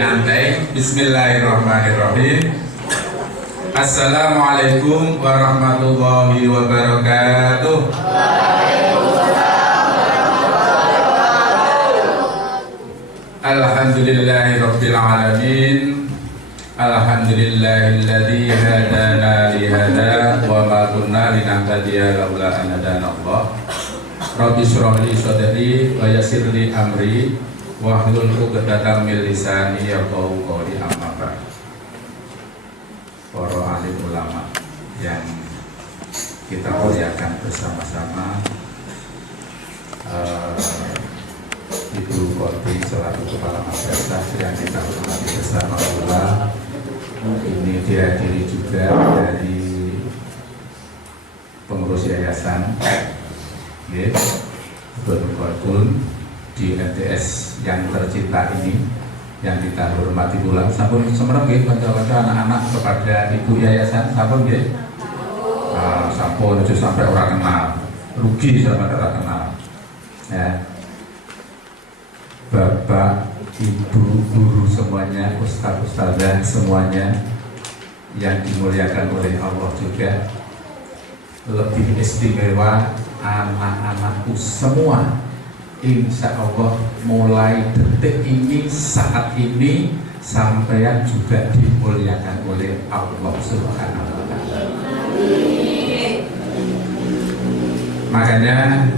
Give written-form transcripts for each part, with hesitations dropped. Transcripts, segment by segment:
Nyantai. Bismillahirrahmanirrahim. Assalamualaikum warahmatullahi wabarakatuh. Alhamdulillahirabbil alamin. Alhamdulillahilladzi hadana li hada wa ma kunna linahtadiya laula an hadana Allah. Rabbi shrah li sadri wa yassir li amri wa hlul 'uqdatam min lisani yafqahu qawli. Amma ba'd. Para alim ulama yang kita muliakan bersama-sama, Ibu Qoti selaku Kepala Madrasah yang kita hormati bersama pula, ini dihadiri juga dari pengurus yayasan Ibnu Khaldun di MTS yang tercinta ini, yang kita hormati pula. Sampun semerem nggih kanca-kanca anak-anak kepada ibu yayasan, sampun nggih. Sampun aja sampai orang kenal, rugi sampai orang kenal. Ya. Bapak, Ibu, guru semuanya, ustaz-ustazah semuanya yang dimuliakan oleh Allah juga. Lebih istimewa anak-anakku semua, insya Allah mulai detik ini, saat ini sampean juga dimuliakan oleh Allah Subhanahu wa Ta'ala. Makanya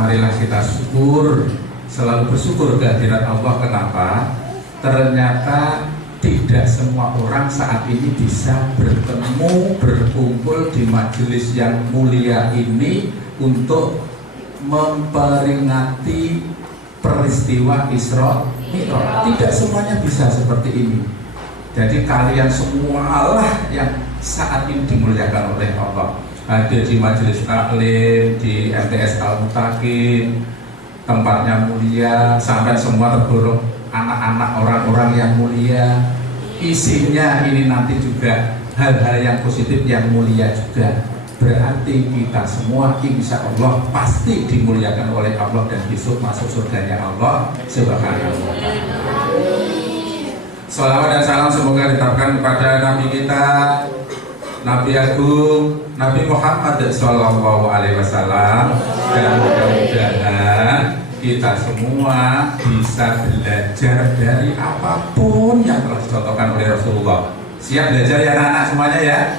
marilah kita syukur, selalu bersyukur kehadiran Allah. Kenapa? Ternyata tidak semua orang saat ini bisa bertemu, berkumpul di majelis yang mulia ini untuk memperingati peristiwa Isra Mi'raj. Tidak semuanya bisa seperti ini. Jadi kalian semualah yang saat ini dimuliakan oleh Allah. Ada di majelis taklim, di MTS Al-Mutakin, tempatnya mulia, sampai semua tergolong anak-anak orang-orang yang mulia. Isinya ini nanti juga hal-hal yang positif, yang mulia juga. Berarti kita semua insya Allah pasti dimuliakan oleh Allah dan besok masuk surganya Allah Subhanahu wa Ta'ala. Shalawat dan salam semoga ditetapkan kepada Nabi kita, Nabi Agung, Nabi Muhammad Sallallahu Alaihi Wasallam. Dan mudah-mudahan kita semua bisa belajar dari apapun yang telah dicontohkan oleh Rasulullah. Siap belajar ya anak-anak semuanya ya?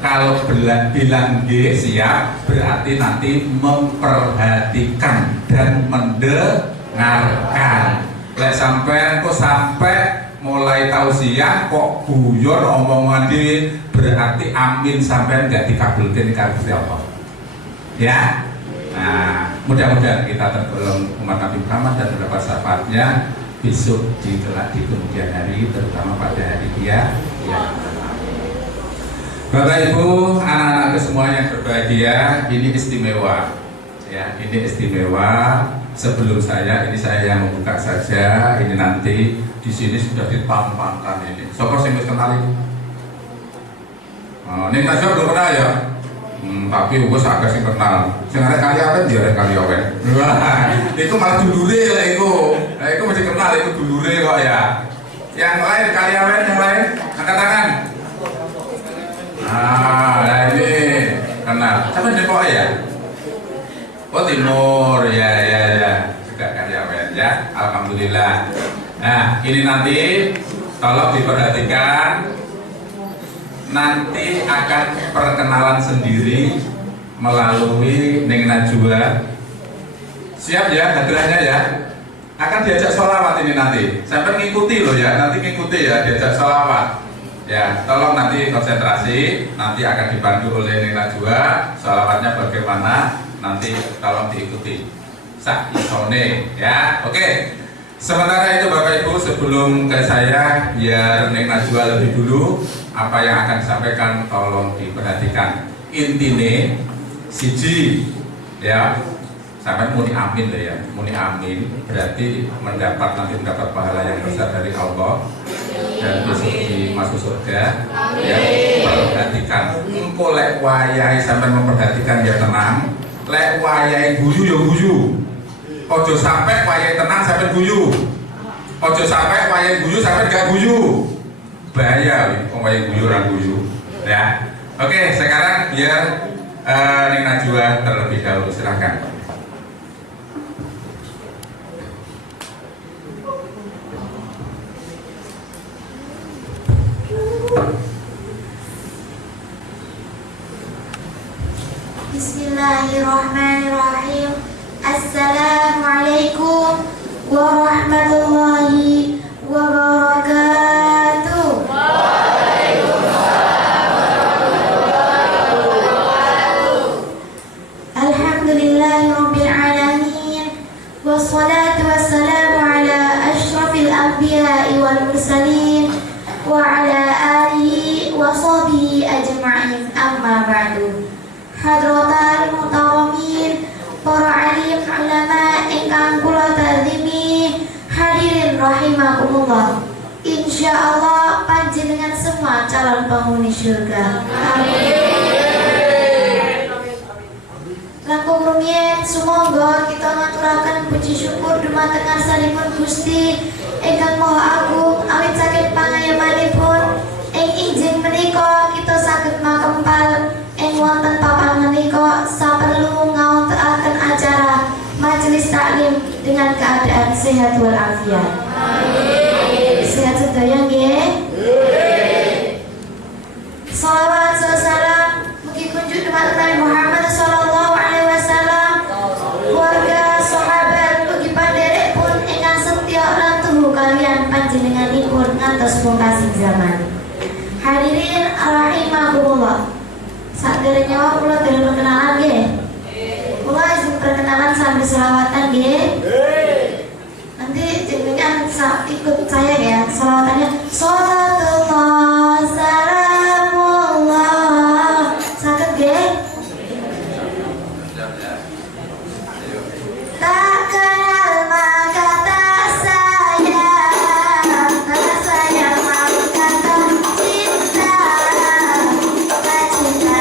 Kalau bilang G siap, berarti nanti memperhatikan dan mendengarkan. Lek sampai mulai tausiah kok guyon omongan di, berarti amin sampai nggak dikabulkan Gusti Allah. Ya. Nah, mudah-mudahan kita tergolong umat Nabi Muhammad dan mendapat syafaatnya besok di kemudian hari, terutama pada hari dia. Ya. Bapak Ibu, anak-anakku semua yang berbahagia, ini istimewa. Ya, ini istimewa. Sebelum saya yang membuka saja. Ini nanti di sini sudah ditampangkan ini. Siapa sih kenal ini? Ini Najwa belum kenal ya? Tapi gue agak sih kenal. Sing arek Karyawen dia arek Karyawen. Wah, itu malah dulure lah itu. Nah, itu mesti kenal, itu dulure kok ya. Yang lain Karyawen, yang lain angkat tangan. Nah ini kenal. Sampai Depok ya? Oh Timur, ya. Juga Karyawen ya. Alhamdulillah. Nah ini nanti tolong diperhatikan. Nanti akan perkenalan sendiri melalui Neng Najwa. Siap ya hadirahnya ya. Akan diajak sholawat ini nanti. Sampai ngikuti loh ya. Nanti ngikuti ya, diajak sholawat. Ya, tolong nanti konsentrasi. Nanti akan dibantu oleh Neng Najwa. Sholawatnya bagaimana? Nanti tolong diikuti. Sak isone ya. Oke. Sementara itu Bapak Ibu, sebelum ke saya, biar Neng Najwa lebih dulu. Apa yang akan disampaikan tolong diperhatikan. Intine siji ya, sampai muni amin lah ya, muni amin berarti nanti mendapat pahala yang besar dari Allah dan besok masuk surga. Ya, perhatikan. Engko lek wayahe sampai memperhatikan ya tenang. Lek wayahe guyu ya guyu. Ojo sampai wayahe tenang sampai guyu. Ojo sampai wayang guyu sampai gak guyu. Bahaya wayang guyu orang guyu. Ya. Oke, sekarang biar Neng Najwa terlebih dahulu, silahkan. Bismillahirrahmanirrahim. Assalamualaikum warahmatullahi wabarakatuh. Alhamdulillahirabbil alamin. Wassalatu wassalamu ala asyrafil anbiya'i wal mursalin wa ala alihi wa sahbihi ajma'in. Amma ba'du. Hadratal muhtaramin, para alim ulama ingkang kula tazimi, hadirin rahimakumullah. Insyaallah panjenengan semua calon penghuni surga. Amin. Langkung rumiyin sumangga kita ngaturaken puji syukur dumateng ngarsanipun Gusti ingkang Maha Agung awit saking pangayomanipun ing injing menika kita saged makempal ing wonten papan menika saperlu ngawontenaken acara majelis taklim dengan keadaan sehat walafiat. Amin. Sehat sedaya nggih? Nggih. Shalawat salam mugi kunjuk dumateng Nabi Muhammad sallallahu alaihi wasallam, keluarga, sahabat, ugi panderekipun ingkang setya lan tuhu kaliyan panjenenganipun ngantos pungkasim zaman. Hadirin rahimakumullah. Saderenge kula dereng perkenalan nggih. Kula izin perkenalan sambil selawatan nggih. Nanti jenengan ikut saya ya. Selawatannya shalawatullah salamullah. Saged nggih? Tak kenal maka tak sayang, tak sayang maka tak cinta.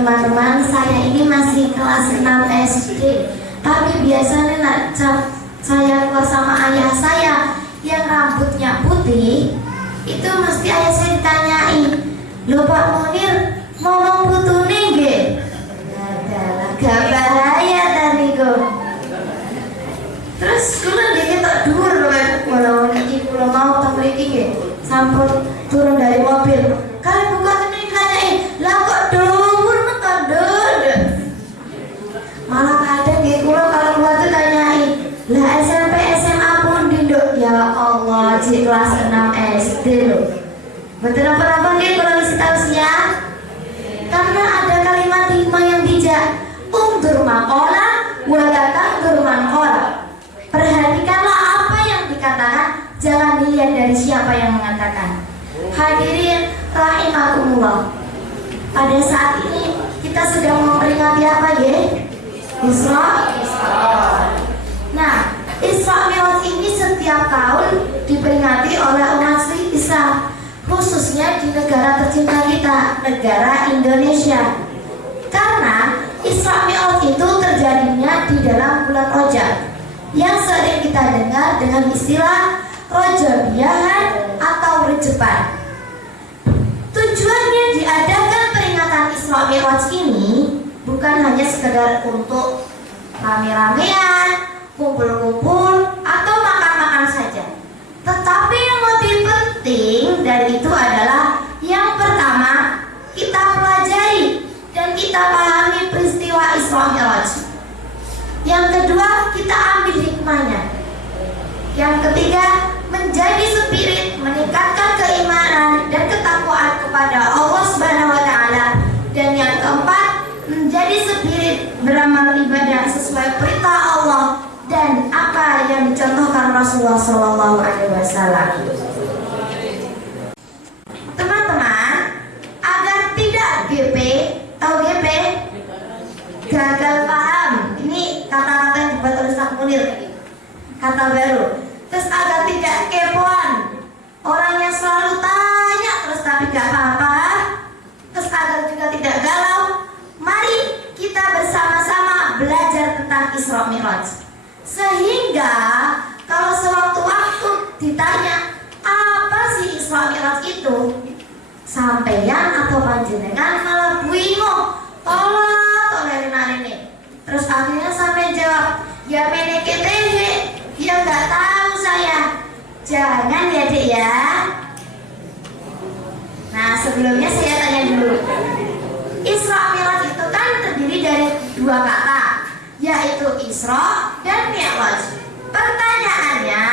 teman-teman, saya ini masih kelas 6 SD. Tapi biasanya nak saya keluar sama ayah saya yang rambutnya putih, itu mesti ayah saya ditanyain, "Loh Pak Munir, ngomong putune nggih?" Gak bahaya tadi kok. Terus kula diketok dhuwur kalau iki kula mau teng mriki nggih. Sampun turun dari mobil. Kali buka ini ditanyain, "Lah kok dhuwur metu nduk?" Malah kadang nggih kula kalau kula tuh tanyain, "Lah SMP SMA pun nduk?" Ya Allah, di kelas 6 SD loh. Betul apa nggih kula mesti tausiah? Karena ada kalimat hikmah yang bijak. Ungdur makola, wala tangdur mankola. Perhatikanlah apa yang dikatakan, jangan dilihat lihat dari siapa yang mengatakan. Hadirin rahimakumullah. Pada saat ini kita sedang memperingati apa ya? Isra. Nah, Isra Mi'raj ini setiap tahun diperingati oleh umat Islam, khususnya di negara tercinta kita, negara Indonesia. Karena Isra Mi'raj itu terjadinya di dalam bulan Rajab, yang sering kita dengar dengan istilah Rajabiyahan atau Rejeban. Tujuannya diadakan peringatan Isra Mi'raj ini bukan hanya sekedar untuk rame-ramean, kumpul-kumpul, atau makan-makan saja. Tetapi yang lebih penting dari itu adalah yang pertama, kita pelajari dan kita pahami peristiwa Isra Mi'raj. Yang kedua, kita ambil hikmahnya. Yang ketiga, menjadi spirit, meningkatkan keimanan dan ketakwaan kepada Allah Subhanahu wa taala. Dan yang keempat, menjadi spirit beramal ibadah sesuai perintah Allah dan apa yang dicontohkan Rasulullah Shallallahu Alaihi Wasallam. Teman-teman, agar tidak GP, tahu GP? Gagal paham. Ini kata-kata yang dibuat oleh Ustaz Munir, kata baru. Terus agar tidak kepoan, orang yang selalu tanya terus tapi gak paham-paham. Terus agar juga tidak galau, mari kita bersama-sama belajar tentang Isra Mi'raj. Sehingga kalau sewaktu-waktu ditanya apa sih Isra Mi'raj itu, sampeyan atau panjenengan malah bingung, ini. Terus akhirnya sampai jawab, ya meneketehe, ya nggak tahu saya. Jangan ya dek ya. Nah, sebelumnya saya tanya dulu, Isra Mi'raj itu kan terdiri dari dua kata, yaitu Isra dan Mi'raj. Pertanyaannya,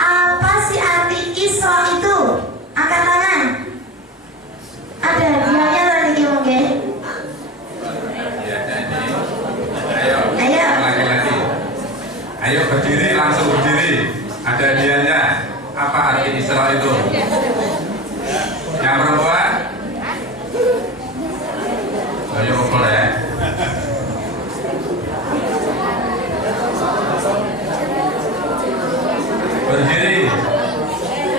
apa sih arti Isra itu? Angkat tangan. Ada hadiahnya tadi mungkin. Ayo. Laki-laki. Ayo berdiri, langsung berdiri. Ada hadiahnya. Apa arti Isra itu? Yang perempuan? Ayo boleh. Berdiri.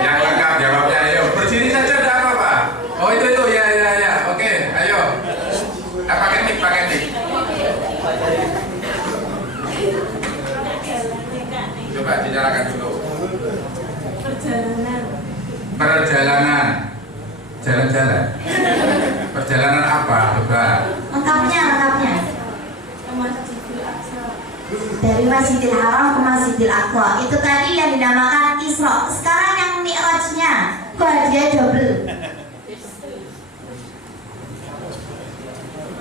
Yang lengkap jawabnya, ayo. Berdiri saja tidak apa-apa. Oh itu ya. Oke, ayo. Pakai mic. Coba dinyalakan dulu. Perjalanan. Jalan-jalan. Perjalanan apa? Coba. Lengkapnya. Dari Masjidil Haram ke Masjidil Aqsa. Itu tadi yang dinamakan Isra. Sekarang yang Mi'rajnya, kok hadiah double.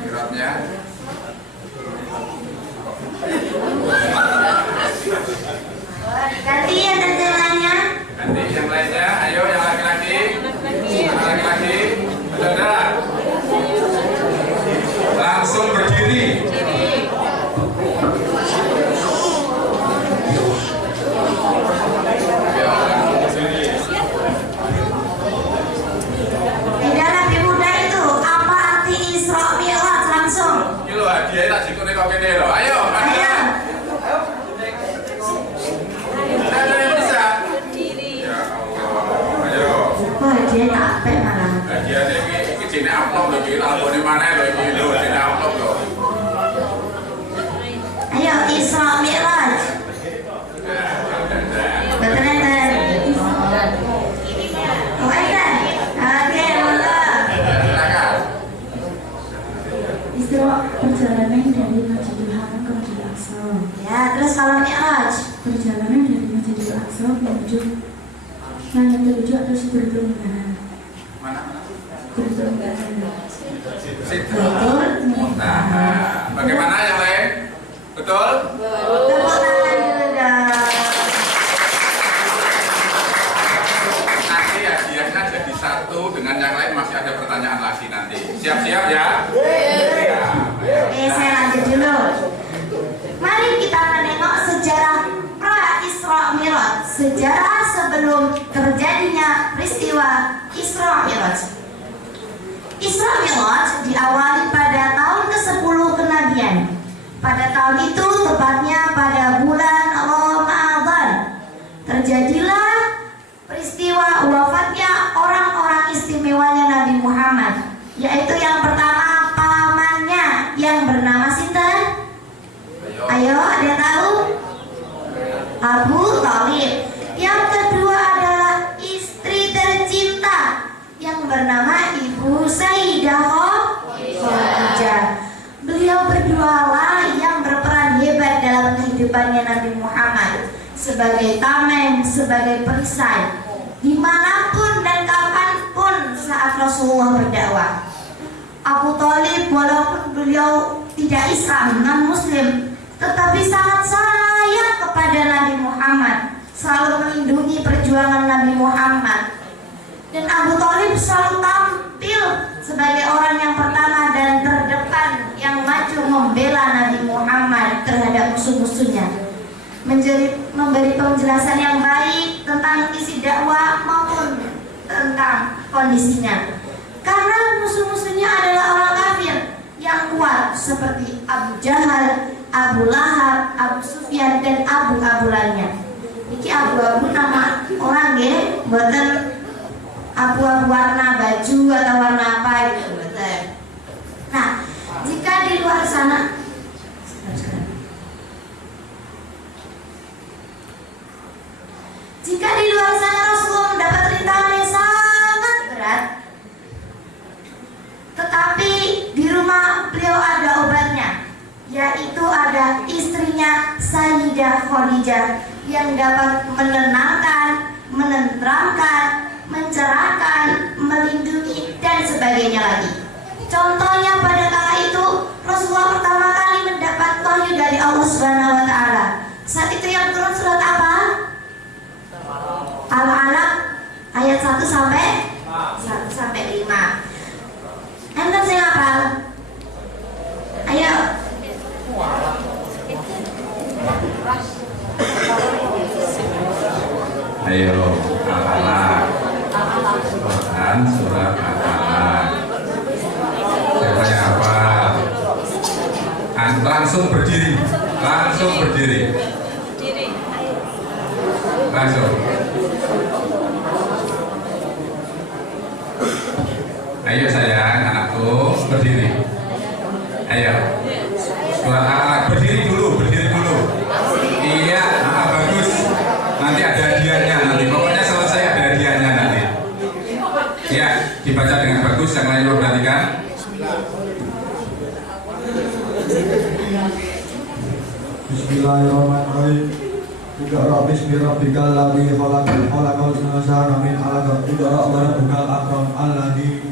Mi'rajnya. Ganti ya terjemahannya. Ganti yang lainnya. Ayo yang laki-laki. Ada. Langsung berdiri. Tidak lebih mudah itu. Apa arti Isra Mi'raj langsung? Ini loh hadiahnya tak jikune kok kene loh. Ayo. Ada yang bisa? Ya Allah. Ayo. Kok hadiah tak apik malah. Hadiahnya ini jenis amplop loh. Ini albumnya mana loh. Ini loh jenis amplop loh. Ayo Isra Mi'raj. Betul. Oh ada. Oke, mantap. Silakan. Isra perjalanan dari Masjidil Haram ke Masjidil Aqsa. Ya, terus kalau Mi'raj. Perjalanan dari Masjidil Aqsa menuju langit ketujuh atau Sidratul Muntaha. Mana? Sidratul Muntaha. Bagaimana yang lain? Betul? Tepuk tangan dulu dong. Nanti hadiahnya jadi satu, dengan yang lain masih ada pertanyaan lagi nanti. Siap-siap ya? Oke, saya lanjut dulu. Mari kita menengok sejarah pra Isra Mi'raj. Sejarah sebelum sebelum terjadinya peristiwa Isra Mi'raj. Isra Mi'raj diawali pada tahun ke-10 kenabian. Pada tahun itu, tepatnya pada bulan Ramadan, terjadilah peristiwa wafatnya orang-orang istimewanya Nabi Muhammad, yaitu yang pertama pamannya yang bernama sinten? Ayo, ada yang tahu? Abu Thalib. Yang kedua adalah istri tercinta yang bernama Ibu Sayyidah Khadijah. Beliau berdualah yang berperan hebat dalam kehidupannya Nabi Muhammad, sebagai tameng, sebagai perisai, dimanapun dan kapanpun saat Rasulullah berdakwah. Abu Thalib walaupun beliau tidak Islam, non-Muslim, tetapi sangat sayang kepada Nabi Muhammad, selalu melindungi perjuangan Nabi Muhammad. Dan Abu Thalib selalu tampil sebagai orang yang pertama dan terdepan yang maju membela Nabi Muhammad terhadap musuh-musuhnya, memberi penjelasan yang baik tentang isi dakwah maupun tentang kondisinya. Karena musuh-musuhnya adalah orang kafir yang kuat seperti Abu Jahal, Abu Lahab, Abu Sufyan, dan Abu lainnya. Ini abu-abu nama orang ya, buatan abu-abu warna baju atau warna apa gitu, betul. Nah, jika di luar sana Rasulullah mendapat rintangan yang sangat berat, tetapi di rumah beliau ada obatnya, yaitu ada istrinya Sayyidah Khadijah yang dapat menenangkan, menenteramkan, mencerahkan, melindungi, dan sebagainya lagi. Contohnya pada kala itu Rasulullah pertama kali mendapat wahyu dari Allah Subhanahu wa taala. Saat itu yang turun surat apa? Al-Alaq ayat 1 sampai 5. Enten sing hafal? Ayo. Ayo, Al-Alaq. Quran surat Al-Alaq. Siapa yang hafal? Langsung berdiri. Langsung. Ayo sayang, anakku berdiri. Ayo. Surat Al-Alaq, berdiri dulu. Iya, bagus. Nanti ada hadiahnya nanti. Pokoknya selesai ada hadiahnya nanti. Ya, dibaca dengan bagus, yang lain perhatikan. Bismillahirrahmanirrahim. Iqra bismi rabbikal ladzi khalaq, khalaqal insana min 'alaq. Iqra wa rabbukal akram alladzi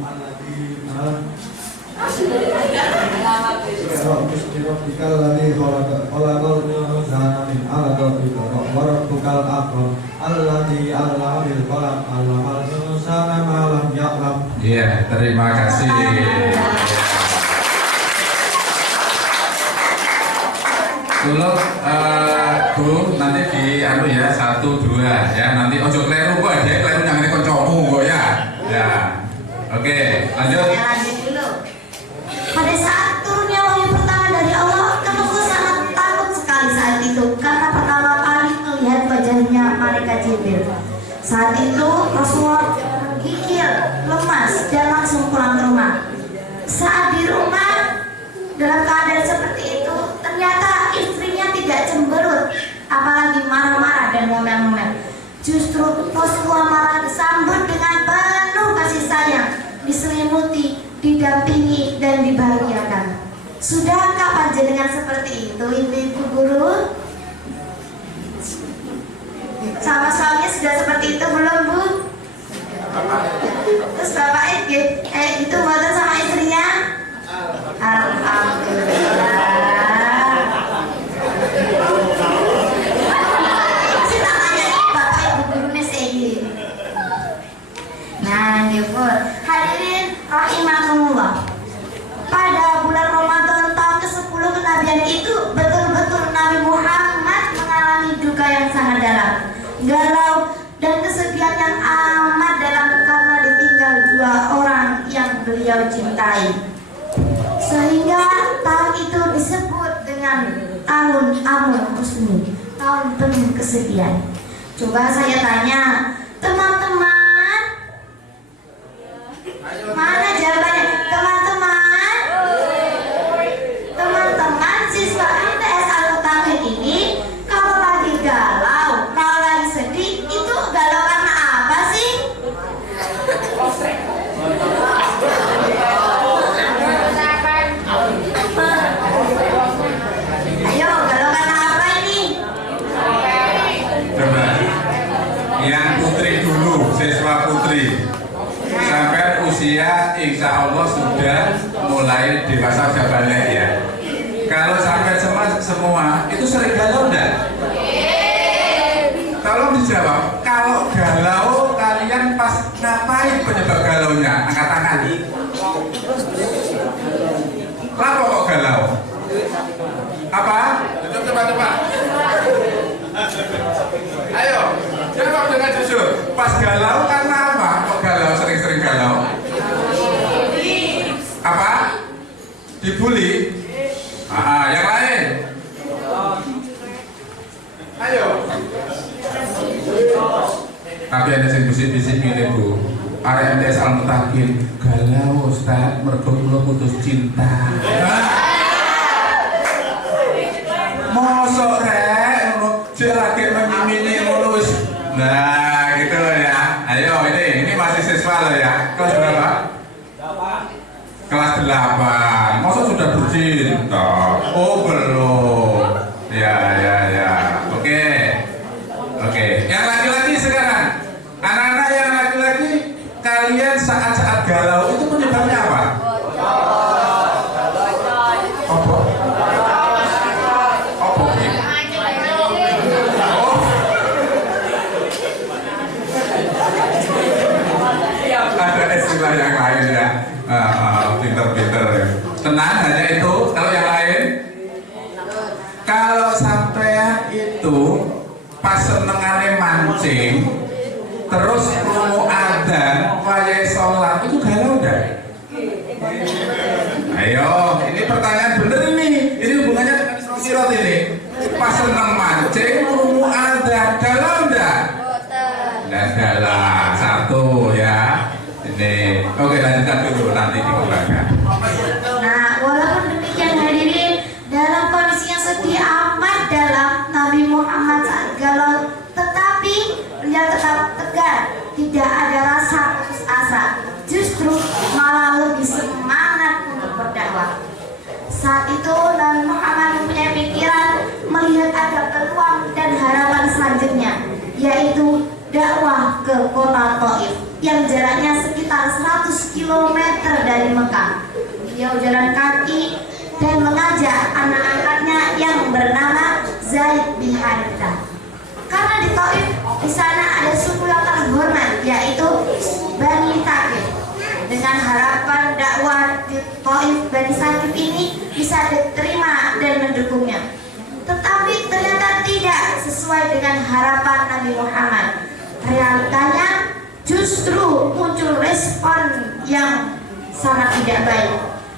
Iqra bismi rabbikal ladzi khalaq, khalaqal insana min 'alaq. Iqra wa rabbukal akram alladzi 'allama bil qalam, 'allamal insana ma lam ya'lam. Iya, terima kasih. Dulu Bu, nanti di ya 1, 2 ya, nanti ojo kleru kok, dia kleru yang ini koncomu kok ya. Ya. Oke, lanjut. Ya, lanjut dulu. Pada saat turunnya wahyu pertama dari Allah, Rasulullah sangat takut sekali saat itu karena pertama kali melihat wajahnya malaikat Jibril. Saat itu Rasulullah gigil, lemas, dan langsung pulang ke rumah. Saat di rumah dalam keadaan seperti itu, ternyata istrinya tidak cemberut, apalagi marah-marah dan ngomel-ngomel. Justru Rasulullah malah disambut dengan penuh kasih sayang, diselimuti, didampingi, dan dibahagiakan. Sudahkah panjenengan seperti itu, ibu guru? Sama suaminya sudah seperti itu belum, Bu? Terus Bapak itu buatan sama istrinya? Alhamdulillah. Masih tak tanya Bapak Ibu gurunya segi. Nah, gitu. Hadirin rahimahumullah. Pada bulan Ramadan tahun ke-10 kenabian itu betul-betul Nabi Muhammad mengalami duka yang sangat dalam, galau, dan kesedihan beliau cintai. Sehingga tahun itu disebut dengan tahun Amul Husni, tahun penuh kesedihan. Coba saya tanya, teman-teman, mana jawabannya? Teman-teman siswa MTS Al-Mutakin ini kalau lagi galau, kalau lagi sedih, itu galau karena apa sih? Ayo, galau karena apa ini? Coba yang putri dulu, siswa putri sampai usia insya Allah sudah mulai dewasa usia balik ya. Kalau sampai semua itu sering galau enggak? Tolong dijawab. Kalau galau kalian pas ngapain penyebab galaunya? Angkat tangan. Kenapa kok galau? Apa? Coba. Ayo, jawab dengan jujur. Pas galau karena apa? Kok galau, sering-sering galau? Apa? Dibully? Yang lain? Ayo. Tapi ada yang bisik-bisik ini Bu. Arek MTS Al-Mutakin galau Ustaz, mergo kula putus cinta. Mosok rek, cek lagi menyimini ngono wis. Nah, gitu loh ya. Ayo ini masih siswa loh ya. Kelas berapa? Kelas 8. Masa sudah bercinta? Oh, belum. Ya. Oke. Yang laki-laki sekarang. Anak-anak yang laki-laki, kalian saat-saat galau itu penyebabnya apa? Ada istilah yang lain ya. Pinter-pinter ya. Tenang, hanya itu. Kalau yang lain, kalau sampean itu pas senengane mancing terus krungu adzan wayahe sholat itu galau enggak? Ayo, ini pertanyaan bener ini hubungannya dengan sirat ini. Pas seneng mancing krungu adzan galau enggak? Enggak galau. Satu ya. Ini oke, lanjutkan dulu nanti dikembangkan. Nah, walaupun demikian hadirin, dalam kondisi yang sedih amat dalam Nabi Muhammad saat galau, tetapi beliau tetap tegar, tidak ada rasa putus asa, justru malah lebih semangat untuk berdakwah. Saat itu Nabi Muhammad mempunyai pikiran melihat ada peluang dan harapan selanjutnya, yaitu dakwah ke kota Taif yang jaraknya sekitar 100 km dari Mekah. Beliau jalan kaki dan mengajak anak-anaknya yang bernama Zaid bin Harithah. Karena di Taif di sana ada suku yang terhormat, yaitu Bani Thaqif. Dengan harapan dakwah di Taif Bani Thaqif ini bisa diterima dan mendukungnya. Tetapi ternyata tidak sesuai dengan harapan Nabi Muhammad. Realitanya justru muncul respon yang sangat tidak baik,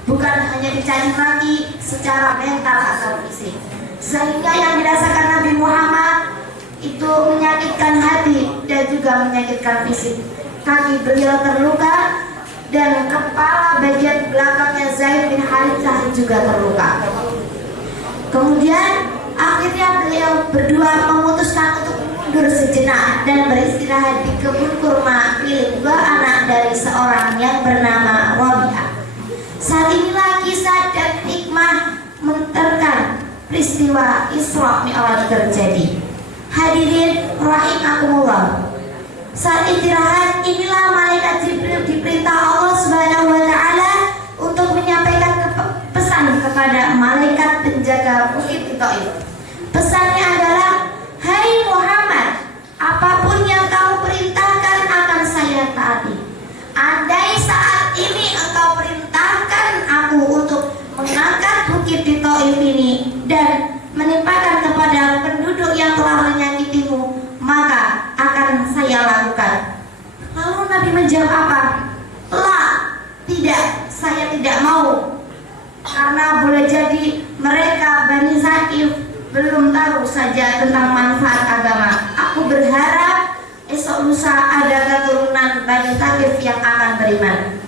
bukan hanya dicaci maki secara mental atau fisik, sehingga yang dirasakan Nabi Muhammad itu menyakitkan hati dan juga menyakitkan fisik. Kaki beliau terluka dan kepala bagian belakangnya Zaid bin Harithah juga terluka. Kemudian akhirnya beliau berdua memutuskan untuk mundur sejenak dan beristirahat di kebun kurma milik dua anak dari seorang yang bernama Rabi'ah. Saat inilah kisah dan hikmah menterkan peristiwa Isra Mi'raj terjadi. Hadirin rahimakumullah. Saat istirahat inilah malaikat Jibril diperintah Allah Subhanahu wa taala untuk menyampaikan pesan kepada malaikat penjaga bukit Taif. Pesannya adalah, "Hai Muhammad, apapun yang kamu perintahkan akan saya taati. Andai saat ini engkau perintahkan aku untuk mengangkat bukit di Taif ini dan menimpakan kepada penduduk yang telah menyakitimu, maka akan saya lakukan." Lalu Nabi menjawab apa? "La, tidak. saya tidak mau, karena boleh jadi mereka Bani Saqif belum tahu saja tentang manfaat agama. Aku berharap esok lusa ada keturunan Bani Saqif yang akan beriman.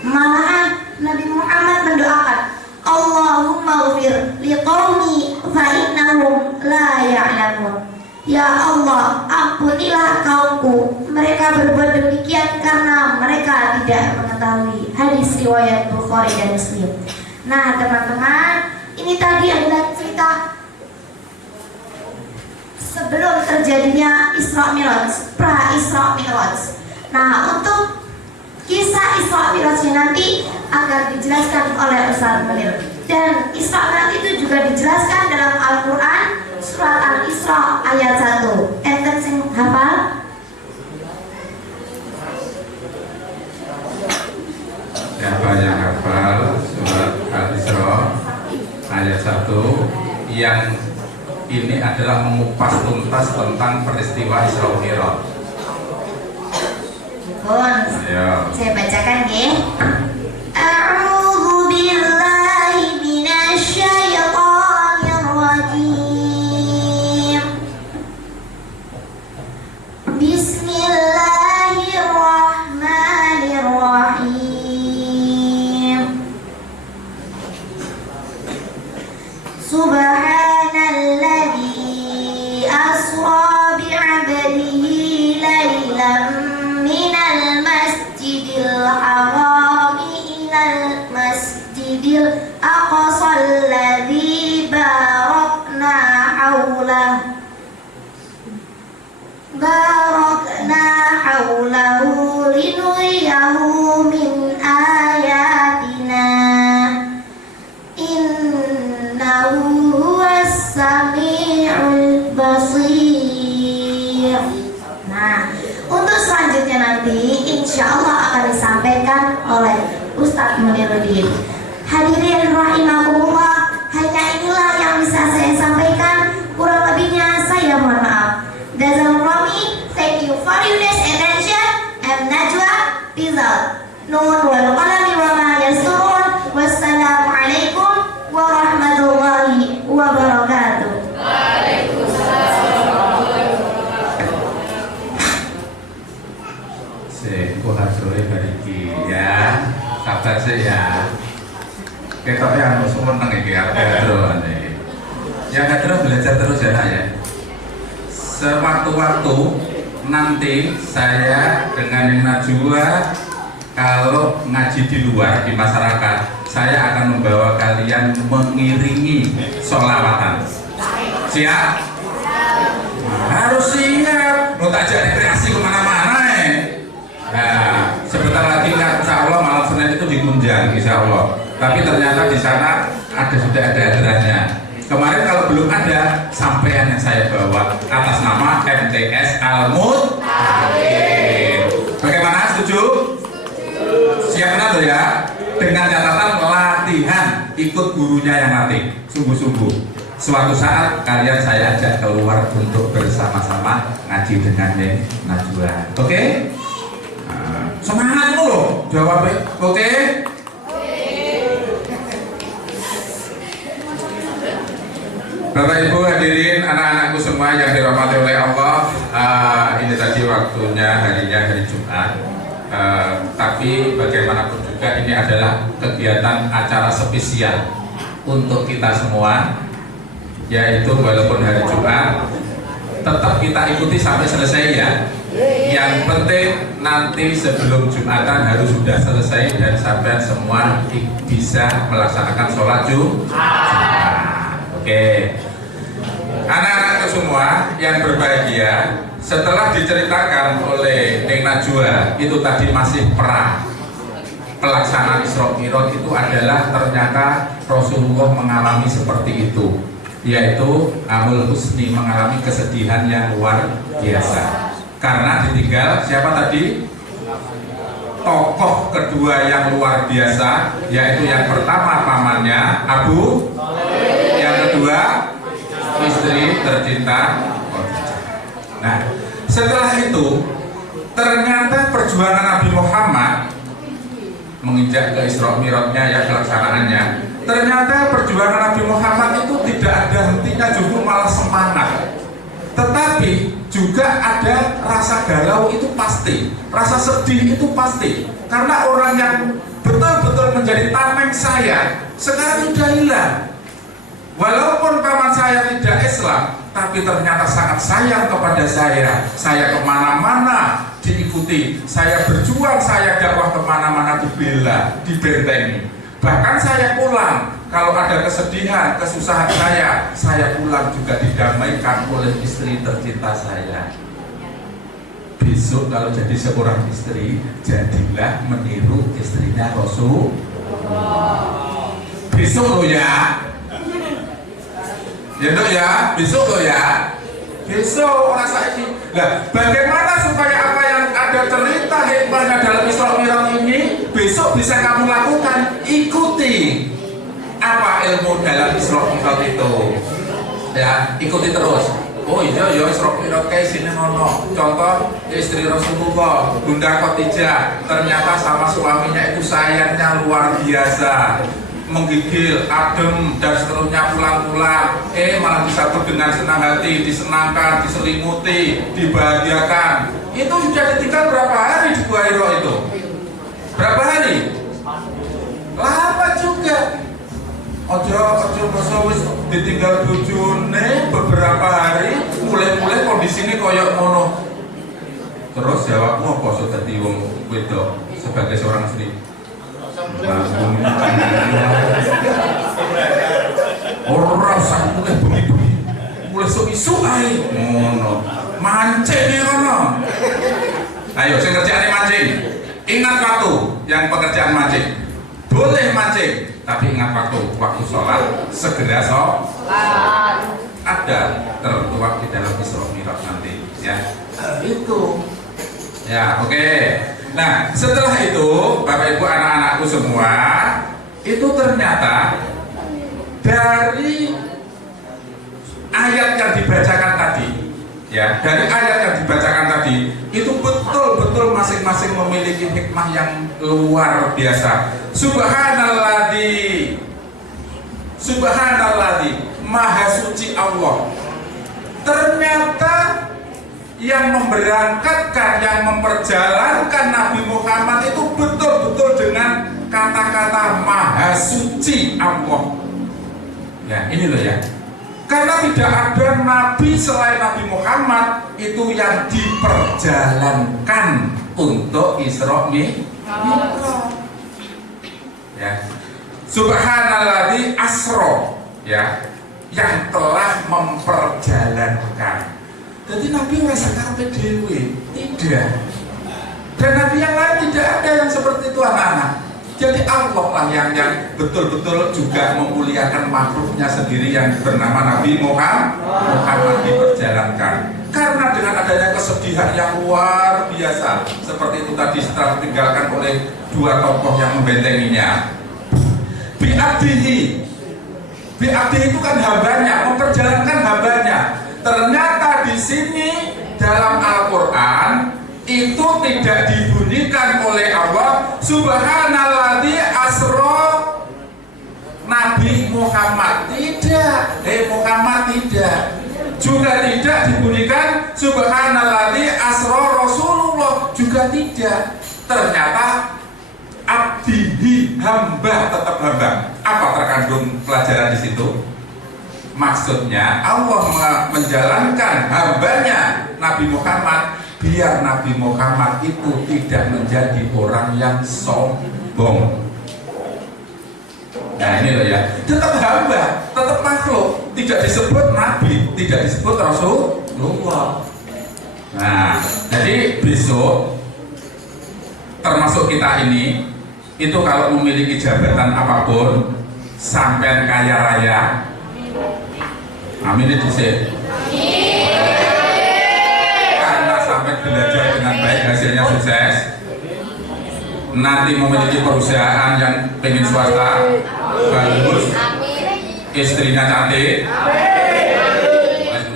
Malahan Nabi Muhammad mendoakan, Allahumma ghfir liqaumi fa innahum la ya'lamun. Ya Allah, ampunilah kaumku, mereka berbuat demikian karena mereka tidak mengetahui. Hadis riwayat Bukhari dan Muslim. Nah teman-teman, ini tadi adalah cerita sebelum terjadinya Isra Mi'raj, pra Isra Mi'raj. Nah untuk kisah Isra Mi'rajnya nanti akan dijelaskan oleh Ustaz Munir. Dan Isra Mi'raj itu juga dijelaskan dalam Al-Quran surat Al-Isra ayat 1. Enten sing hafal? Siapa yang hafal surat Al-Isra ayat 1 yang ini adalah mengupas tuntas tentang peristiwa Isra Mi'raj? Ayo. Saya bacakan ya. A'udzu billahi minasy syaithanir rajim. Bismillahirrahmanirrahim. Subhanalladzi asra bi'abdihi lailan minal masjidil haram ilal masjidil aqsa alladzi barakna haulahu linuriyahu min ayatina innahu huwas sami'ul basir. Nah, untuk selanjutnya nanti insya Allah akan disampaikan oleh Ustadz Muniruddin. Hadirin rahimakumullah, hanya inilah yang bisa saya sampaikan. Kurang lebihnya saya mohon maaf. Jazakumullah, thank you for your attention. I'm Najwa Pizal. Nun wal qalami wa ma yasturun. Wassalamualaikum warahmatullahi wabarakatuh. Kuhasoi bariki ya, sabar sih ya. Ketoknya anu seneng iki arep hadro ane. Yang hadro belajar terus ya Nak ya. Sewaktu-waktu nanti saya dengan yang Najwa kalau ngaji di luar di masyarakat, saya akan membawa kalian mengiringi sholawatan. Siap? Harus siap. Mau tak jadi rekreasi kemana-mana ya. Nah, sebentar lagi insya Allah malam Senin itu dikunjang insya Allah. Tapi ternyata di sana sudah ada aturannya. Kemarin kalau belum ada, sampaian yang saya bawa atas nama MTS Al-Mutakin. Bagaimana, setuju? Siap benar ya? Dengan catatan latihan, ikut gurunya yang latih, sungguh-sungguh. Suatu saat kalian saya ajak keluar untuk bersama-sama ngaji dengan Neng Najwa. Oke? Semangat loh, jawabnya. Oke? Bapak Ibu hadirin, anak-anakku semua yang dirahmati oleh Allah, ini tadi waktunya hari Jumat. Tapi bagaimanapun juga ini adalah kegiatan acara spesial untuk kita semua, yaitu walaupun hari Jumat tetap kita ikuti sampai selesai ya. Yang penting nanti sebelum Jumatan harus sudah selesai dan sampai semua bisa melaksanakan sholat Jumat. Oke, anak-anakku semua yang berbahagia, setelah diceritakan oleh Neng Najwa itu tadi masih pelaksanaan Isra Mi'raj itu adalah ternyata Rasulullah mengalami seperti itu, yaitu Amul Husni, mengalami kesedihan yang luar biasa karena ditinggal siapa tadi? Tokoh kedua yang luar biasa, yaitu yang pertama pamannya Abu, yang kedua istri tercinta. Nah, setelah itu ternyata perjuangan Nabi Muhammad menginjak ke Isra Mi'rajnya ya, pelaksanaannya. Ternyata perjuangan Nabi Muhammad itu tidak ada hentinya, justru malah semangat. Tetapi juga ada rasa galau itu pasti, rasa sedih itu pasti. Karena orang yang betul-betul menjadi tameng saya sekarang sudah hilang. Walaupun paman saya tidak Islam, tapi ternyata sangat sayang kepada saya. Saya kemana-mana diikuti, saya berjuang, saya dakwah kemana-mana dibela, dibentengi. Bahkan saya pulang, kalau ada kesedihan, kesusahan saya pulang juga didamaikan oleh istri tercinta saya. Besok kalau jadi seorang istri, jadilah meniru istrinya Rasul. Besok lo ya. Ya dok ya, besok lo ya. Besok orang saiki. Nah, bagaimana supaya apa yang ada cerita hikmahnya dalam Isra Mi'raj ini besok bisa kamu lakukan? Ikuti apa ilmu dalam Isra Mi'raj itu. Ya, ikuti terus. Oh iya ya, Isra Mi'raj kayak sini nono. Contoh istri Rasulullah, Bunda Khadijah, ternyata sama suaminya itu sayangnya luar biasa, menggigil, adem, dan seterusnya, pulang-pulang malah disambut dengan senang hati, disenangkan, diselimuti, dibahagiakan. Itu sudah ditinggal berapa hari di Gua Hira itu? Berapa hari? Lama juga. Ojo basa wis ditinggal bojone beberapa hari, mulai kondisine koyok ngono. Terus jawabmu apa so dadi wong wedok sebagai seorang istri? Orang sang mulai bumi-bumi, mulai isu ae ngono. Mancing ngono. Ayo sing kerjaane mancing. Ingat waktu yang pekerjaan mancing. Boleh mancing, tapi ingat waktu sholat segera sholat. Ada tertuang di dalam Isra Mi'raj nanti ya. Itu. Ya, oke. Nah, setelah itu Bapak Ibu anak-anakku semua, itu ternyata dari ayat yang dibacakan tadi, ya, dari ayat yang dibacakan tadi itu betul-betul masing-masing memiliki hikmah yang luar biasa. Subhanalladzi, Maha Suci Allah. Ternyata yang memberangkatkan, yang memperjalankan Nabi Muhammad itu betul-betul dengan kata-kata Maha Suci Allah. Ya, ini loh ya. Karena tidak ada nabi selain Nabi Muhammad itu yang diperjalankan untuk Isra Mi'raj. Ya. Subhanalladzi asra, ya, yang telah memperjalankan. Jadi Nabi merasa karepe dhewe, tidak. Dan Nabi yang lain tidak ada yang seperti itu anak-anak. Jadi Allah lah yang betul-betul juga memuliakan makhluknya sendiri yang bernama Nabi Muhammad diperjalankan. Karena dengan adanya kesedihan yang luar biasa seperti itu tadi setelah ditinggalkan oleh dua tokoh yang membentenginya. Bi'abdihi itu kan hambanya, memperjalankan hambanya. Ternyata di sini dalam Al-Quran itu tidak dibunyikan oleh Allah Subhanalladzi asra Nabi Muhammad, tidak. Muhammad tidak. Juga tidak dibunyikan Subhanalladzi asra Rasulullah, juga tidak. Ternyata abdihi, hamba, tetap hamba. Apa terkandung pelajaran di situ? Maksudnya Allah menjalankan hambanya Nabi Muhammad biar Nabi Muhammad itu tidak menjadi orang yang sombong. Nah ini loh ya, tetap hamba, tetap makhluk, tidak disebut Nabi, tidak disebut Rasulullah. Nah, jadi besok termasuk kita ini itu kalau memiliki jabatan apapun sampai kaya raya, amin itu sih. Karena sampai belajar dengan baik hasilnya sukses, nanti memiliki perusahaan yang pengen swasta bagus, istrinya cantik,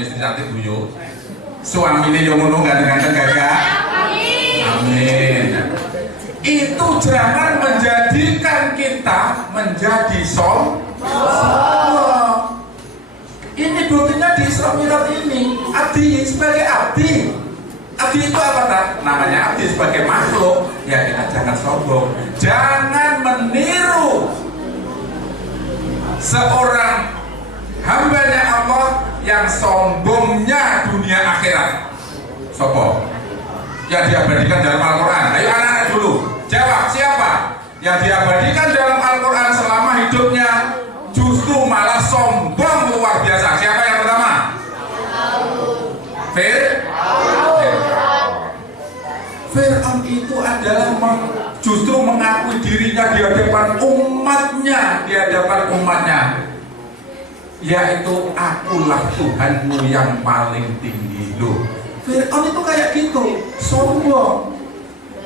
istri cantik buyo, suaminya yang ngono ganteng-ganteng gagah, amin. itu jangan menjadikan kita menjadi sombong. Ini buktinya di Isra Mi'raj ini. Abdi sebagai abdi. Abdi itu apa tak? Namanya abdi sebagai makhluk. Ya kita jangan sombong. Jangan meniru seorang hambanya Allah yang sombongnya dunia akhirat. Sopo? Yang diabadikan dalam Al-Quran. Ayo anak-anak dulu jawab, siapa yang diabadikan dalam Al-Quran selama hidupnya justru malah sombong luar biasa? Siapa yang pertama? Fir'aun itu adalah justru mengakui dirinya di hadapan umatnya, yaitu akulah Tuhanmu yang paling tinggi. Loh, Fir'aun itu kayak gitu,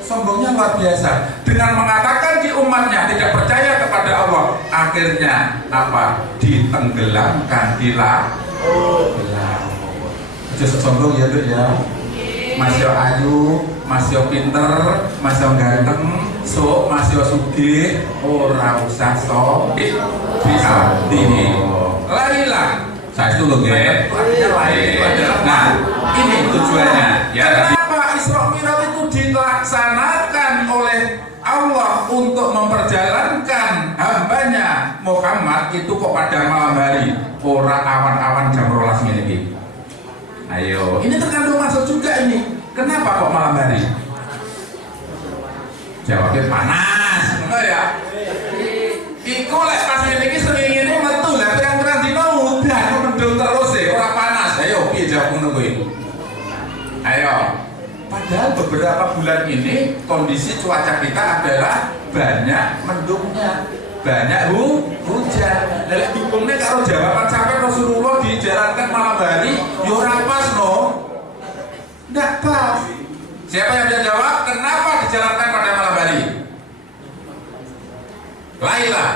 sombongnya luar biasa. Dengan mengatakan di umatnya tidak percaya kepada Allah, akhirnya apa? Ditenggelamkan di laut. Justru sombong ya tuh ya. Masih ayu, masih pinter, masih ganteng, masih sugih, ora usah sok bisa dini. Lailah. Saya itu loh ya. Nah, ini tujuannya. Ya, kenapa Isra Mi'raj itu dilaksanakan oleh Allah untuk memperjalankan hambanya Muhammad itu kok pada malam hari, ora awan-awan jam 12 ini. Ayo, ini terkandung masuk juga ini. Kenapa kok malam hari? Jawabnya panas, enggak ya? Iku lek pas ini sering ini metu lah, terang-terang dino udah mendung terus ya, orang panas. Ayo, piye jawab ngono kuwi? Ayo. Padahal beberapa bulan ini kondisi cuaca kita adalah banyak mendungnya, banyak hujan. Lek dukungnya kalau jawaban sampai Rasulullah dijalankan malam hari, yo ora pas no. Nggak pas. Siapa yang bisa jawab? Kenapa dijalankan pada malam hari? Lailah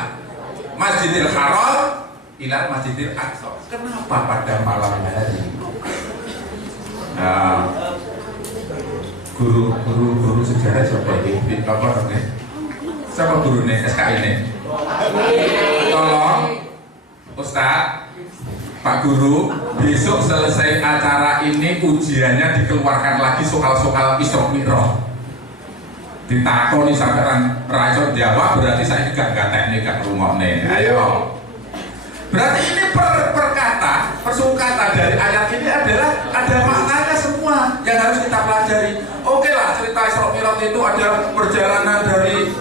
Masjidil Haram ila Masjidil Aqsa. Kenapa pada malam hari? Nah, guru sejarah siapa ini? Siapa gurunya SKI ini? Tolong Ustaz, Pak Guru, besok selesai acara ini ujiannya dikeluarkan lagi soal-soal Isra Mi'raj. Ditakoni sampai raiso jawab, berarti saya gak teknik, gak rungokne. Ayo. Berarti ini persungkata dari ayat ini adalah ada maknanya semua yang harus kita pelajari. Oke lah, cerita Isra Mi'raj itu ada perjalanan dari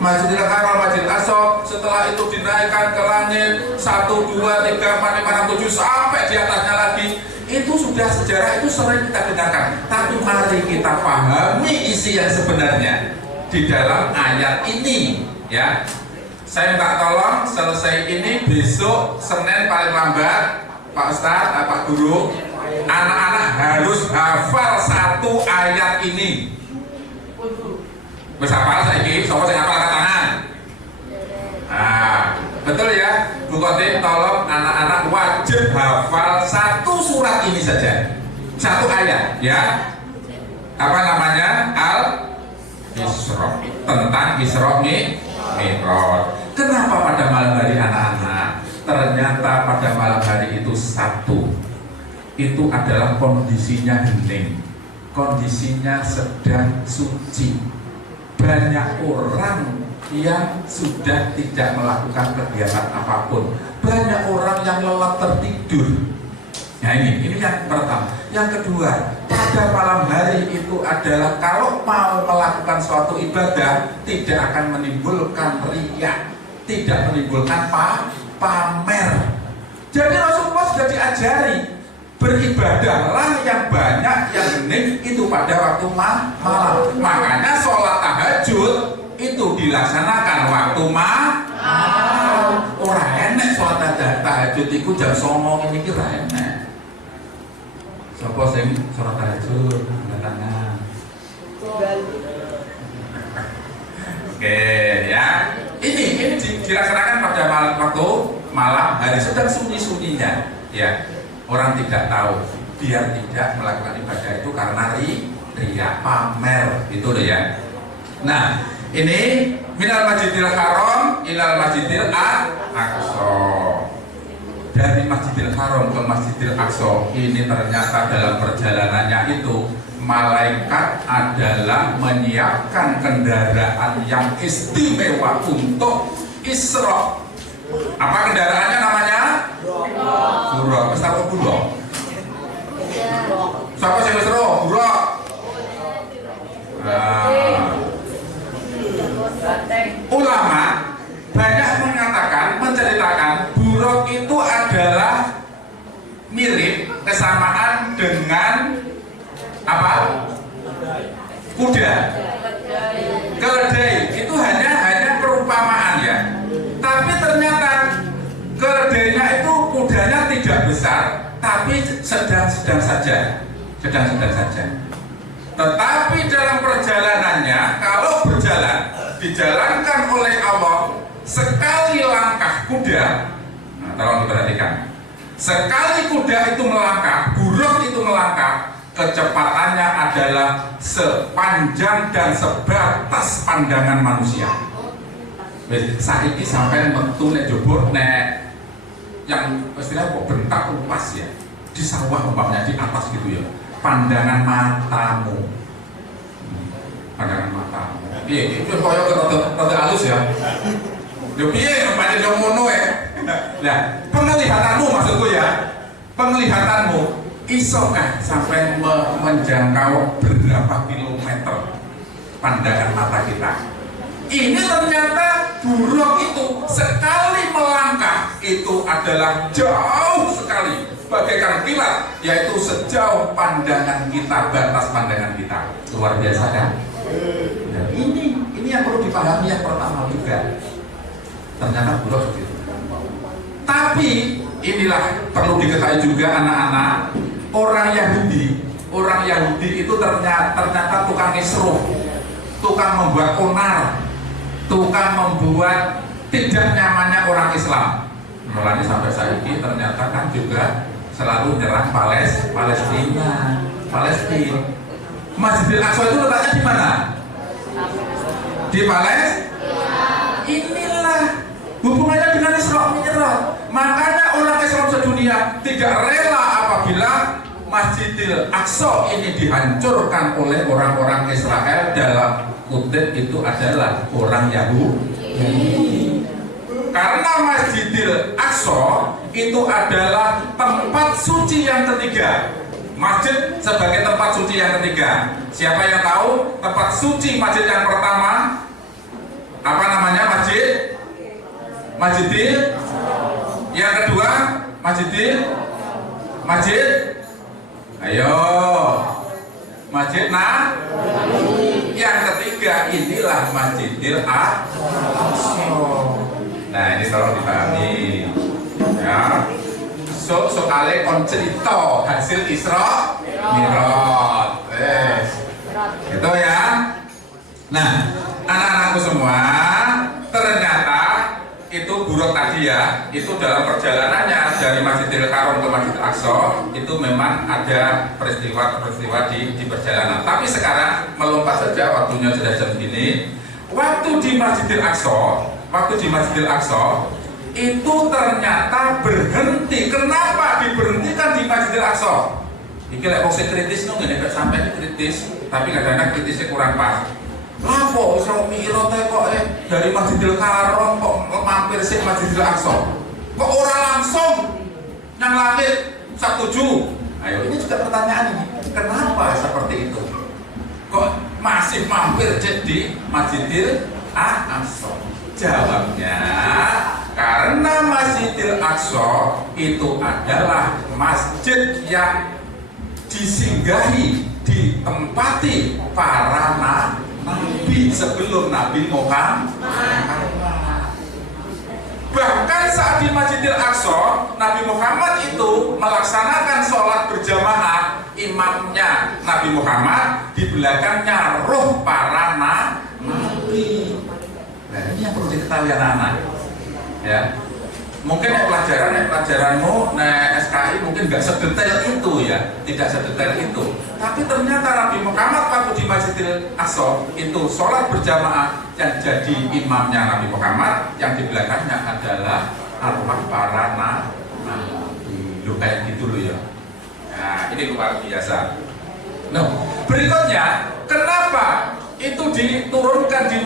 Masjidil Haram, Masjidil Aqsa, setelah itu dinaikkan ke langit 1, 2, 3, 4, 5, 6, 7 sampai di atasnya lagi. Itu sudah sejarah, itu sering kita dengarkan. Tapi mari kita pahami isi yang sebenarnya di dalam ayat ini, ya. Saya minta tolong selesai ini besok Senin paling lambat, Pak Ustadz, Pak Guru, anak-anak harus hafal 1 ayat ini. Wis hafal saiki, sapa sing hafal angkat tangan? Nah, betul ya, Bu Kotim, tolong anak-anak wajib hafal 1 surat ini saja, 1 ayat, ya. Apa namanya? Al-Isra, tentang Isra Mi'raj. Kenapa pada malam hari anak-anak? Ternyata pada malam hari itu itu adalah kondisinya hening, kondisinya sedang suci. Banyak orang yang sudah tidak melakukan kegiatan apapun, banyak orang yang lelap tertidur. Nah ini yang pertama. Yang kedua, pada malam hari itu adalah kalau mau melakukan suatu ibadah tidak akan menimbulkan riya, tidak menimbulkan pamer. Jadi Rasulullah sudah diajari, beribadahlah yang banyak, yang hening itu pada waktu malam. Makanya sholat tahajud itu dilaksanakan waktu malam. Orang enek sholat tahajud itu jam 09.00 ini kira enek. Siapa sing sholat tahajud? Angkat tangan. Oke ya. Ini dilaksanakan pada waktu malam hari sedang sunyi-sunyinya, ya. Orang tidak tahu, biar tidak melakukan ibadah itu karena riya, pamer, itu loh ya. Nah, ini minal masjidil haram ilal masjidil aqsa. Dari Masjidil Haram ke Masjidil Aqsa ini ternyata dalam perjalanannya itu malaikat adalah menyiapkan kendaraan yang istimewa untuk Isra. Apa kendaraannya namanya? Buraq. Wis tahu buraq? Siapa sing wis ro? Buraq. Ulama banyak mengatakan, menceritakan buraq itu adalah mirip, kesamaan dengan apa? Kuda. Keledai itu hanya perumpamaan ya. Tapi ternyata keledainya itu kudanya tidak besar, tapi sedang-sedang saja. Tetapi dalam perjalanannya, kalau berjalan dijalankan oleh Allah, sekali langkah kuda, nah, tolong diperhatikan, sekali kuda itu melangkah, buruk itu melangkah, kecepatannya adalah sepanjang dan sebatas pandangan manusia. Saiki sampai metu nek jebur nek yang istilah kok bentak luas ya, di sawah umpamanya di atas gitu ya, pandangan matamu. Iya, itu koyo rada halus ya. Yo piye pancen yo ngono ya. Nah, penglihatanmu maksudku ya. Penglihatanmu isokah sampai menjangkau berapa kilometer pandangan mata kita? Ini ternyata buruk itu sekali melangkah itu adalah jauh sekali, bagaikan kilat, yaitu sejauh pandangan kita, batas pandangan kita. Luar biasa kan? Nah, ini yang perlu dipahami yang pertama juga. Ternyata buruk seperti itu. Tapi inilah perlu diketahui juga anak-anak, orang Yahudi itu ternyata tukang isruh, tukang membuat onar, tukang membuat tidak nyamannya orang Islam. Mulanya sampai saat ini ternyata kan juga selalu nyerang Palestina. Masjidil Aqsa itu letaknya di mana? Di Palestina. Inilah hubungannya dengan Isra Mi'raj. Makanya orang Islam sedunia tidak rela apabila Masjidil Aqsa ini dihancurkan oleh orang-orang Israel, dalam kutip itu adalah orang Yahudi. Karena Masjidil Aqsa itu adalah tempat suci yang ketiga. Masjid sebagai tempat suci yang ketiga. Siapa yang tahu tempat suci masjid yang pertama? Apa namanya masjid? Masjidil. Yang kedua masjid. Ayo. Masjid yang ketiga inilah Masjidil Aqsa. Nah, ini tolong dipahami. Ya. Soalnya kon cerita hasil Isra Mi'raj. Itu ya. Nah, anak-anakku semua, ternyata itu buruk tadi ya, itu dalam perjalanannya dari Masjidil Haram ke Masjidil Aqsa itu memang ada peristiwa-peristiwa di perjalanan. Tapi sekarang melompat saja, waktunya sudah jam segini. Waktu di Masjidil Aqsa itu ternyata berhenti. Kenapa diberhentikan di Masjidil Aqsa? Iki lek wong kritis nang ngene sampai kritis, tapi kadang-kadang kritisnya kurang pas. Lapo Isra Mi'raj kok dari Masjidil Haram kok mampir sik Masjidil Aqsa? Kok ora langsung nang langit satuju? Ayo, ini juga pertanyaan ini. Kenapa seperti itu? Kok masih mampir di Masjidil Aqsa? Jawabnya, karena Masjidil Aqsa itu adalah masjid yang disinggahi, ditempati para nabi sebelum Nabi Muhammad. Bahkan saat di Masjidil Aqsa, Nabi Muhammad itu melaksanakan sholat berjamaah, imamnya Nabi Muhammad, di belakangnya roh para nabi. Nah, ini yang perlu diketahui anak-anak. Ya. Mungkin pelajaranmu SKI mungkin nggak sedetail itu ya, tidak sedetail itu. Tapi ternyata Nabi Muhammad waktu di Masjidil Aqsa itu sholat berjamaah, yang jadi imamnya Nabi Muhammad, yang di belakangnya adalah arwah para nabi. Loh kayak gitu loh ya. Nah ini luar biasa. Nah berikutnya, kenapa itu diturunkan di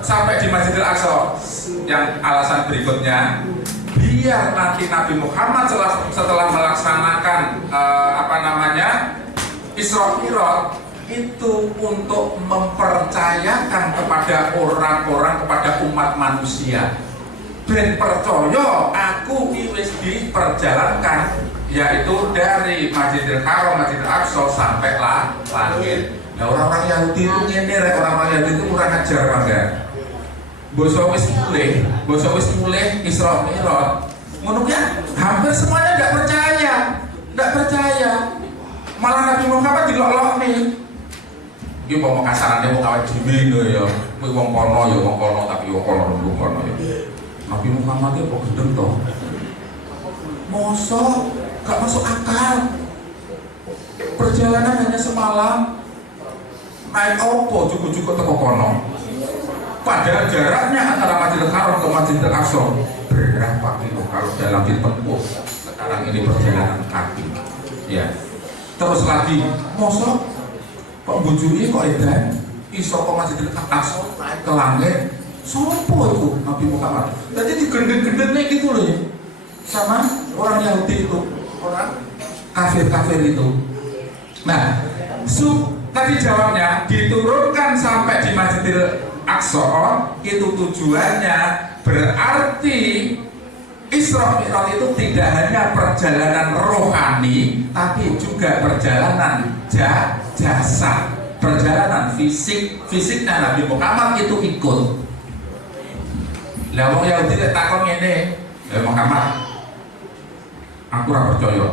sampai di Masjidil Aqsa? Yang alasan berikutnya, biar nanti Nabi Muhammad setelah melaksanakan Isra Mi'raj itu untuk mempercayakan kepada orang-orang, kepada umat manusia, ben percaya aku wis diperjalankan, yaitu dari Masjidil Haram, Masjidil Aqsa sampai langit. Nah orang-orang Yahudi itu ngene, orang-orang Yahudi itu kurang ajar banget. Boso wis mulai Isra Mi'raj, ngono ya, hampir semuanya nggak percaya. Malah Nabi Muhammad dilok-lok nih. Iki mau kasarane wong awake dhewe lho ya. Kuwi wong kono tapi wong kono ya. Nabi Muhammad itu kok gendeng to. Mosok gak masuk akal. Perjalanan hanya semalam. Naik opo cukup-cukup teko kono. Padahal jaraknya antara Masjidil Haram ke Masjidil Aqsa berapa kilo kalau dalam ditempuh. Sekarang ini perjalanan kaki. Ya. Terus lagi, mosok kok bujuni kok edan iso ke Masjidil Aqsa naik ke langit. Sopo itu Nabi Muhammad? Jadi digendeng-gendengnya gitu loh ya. Sama orang Yahudi itu, orang kafir itu. Nah, tadi jawabnya diturunkan sampai di Masjidil Aqsa itu tujuannya berarti Isra Mi'raj itu tidak hanya perjalanan rohani, tapi juga perjalanan jasad, perjalanan fisiknya Nabi Muhammad itu ikut. Lah wong Yahudi takon ngene, Muhammad, aku ora percaya.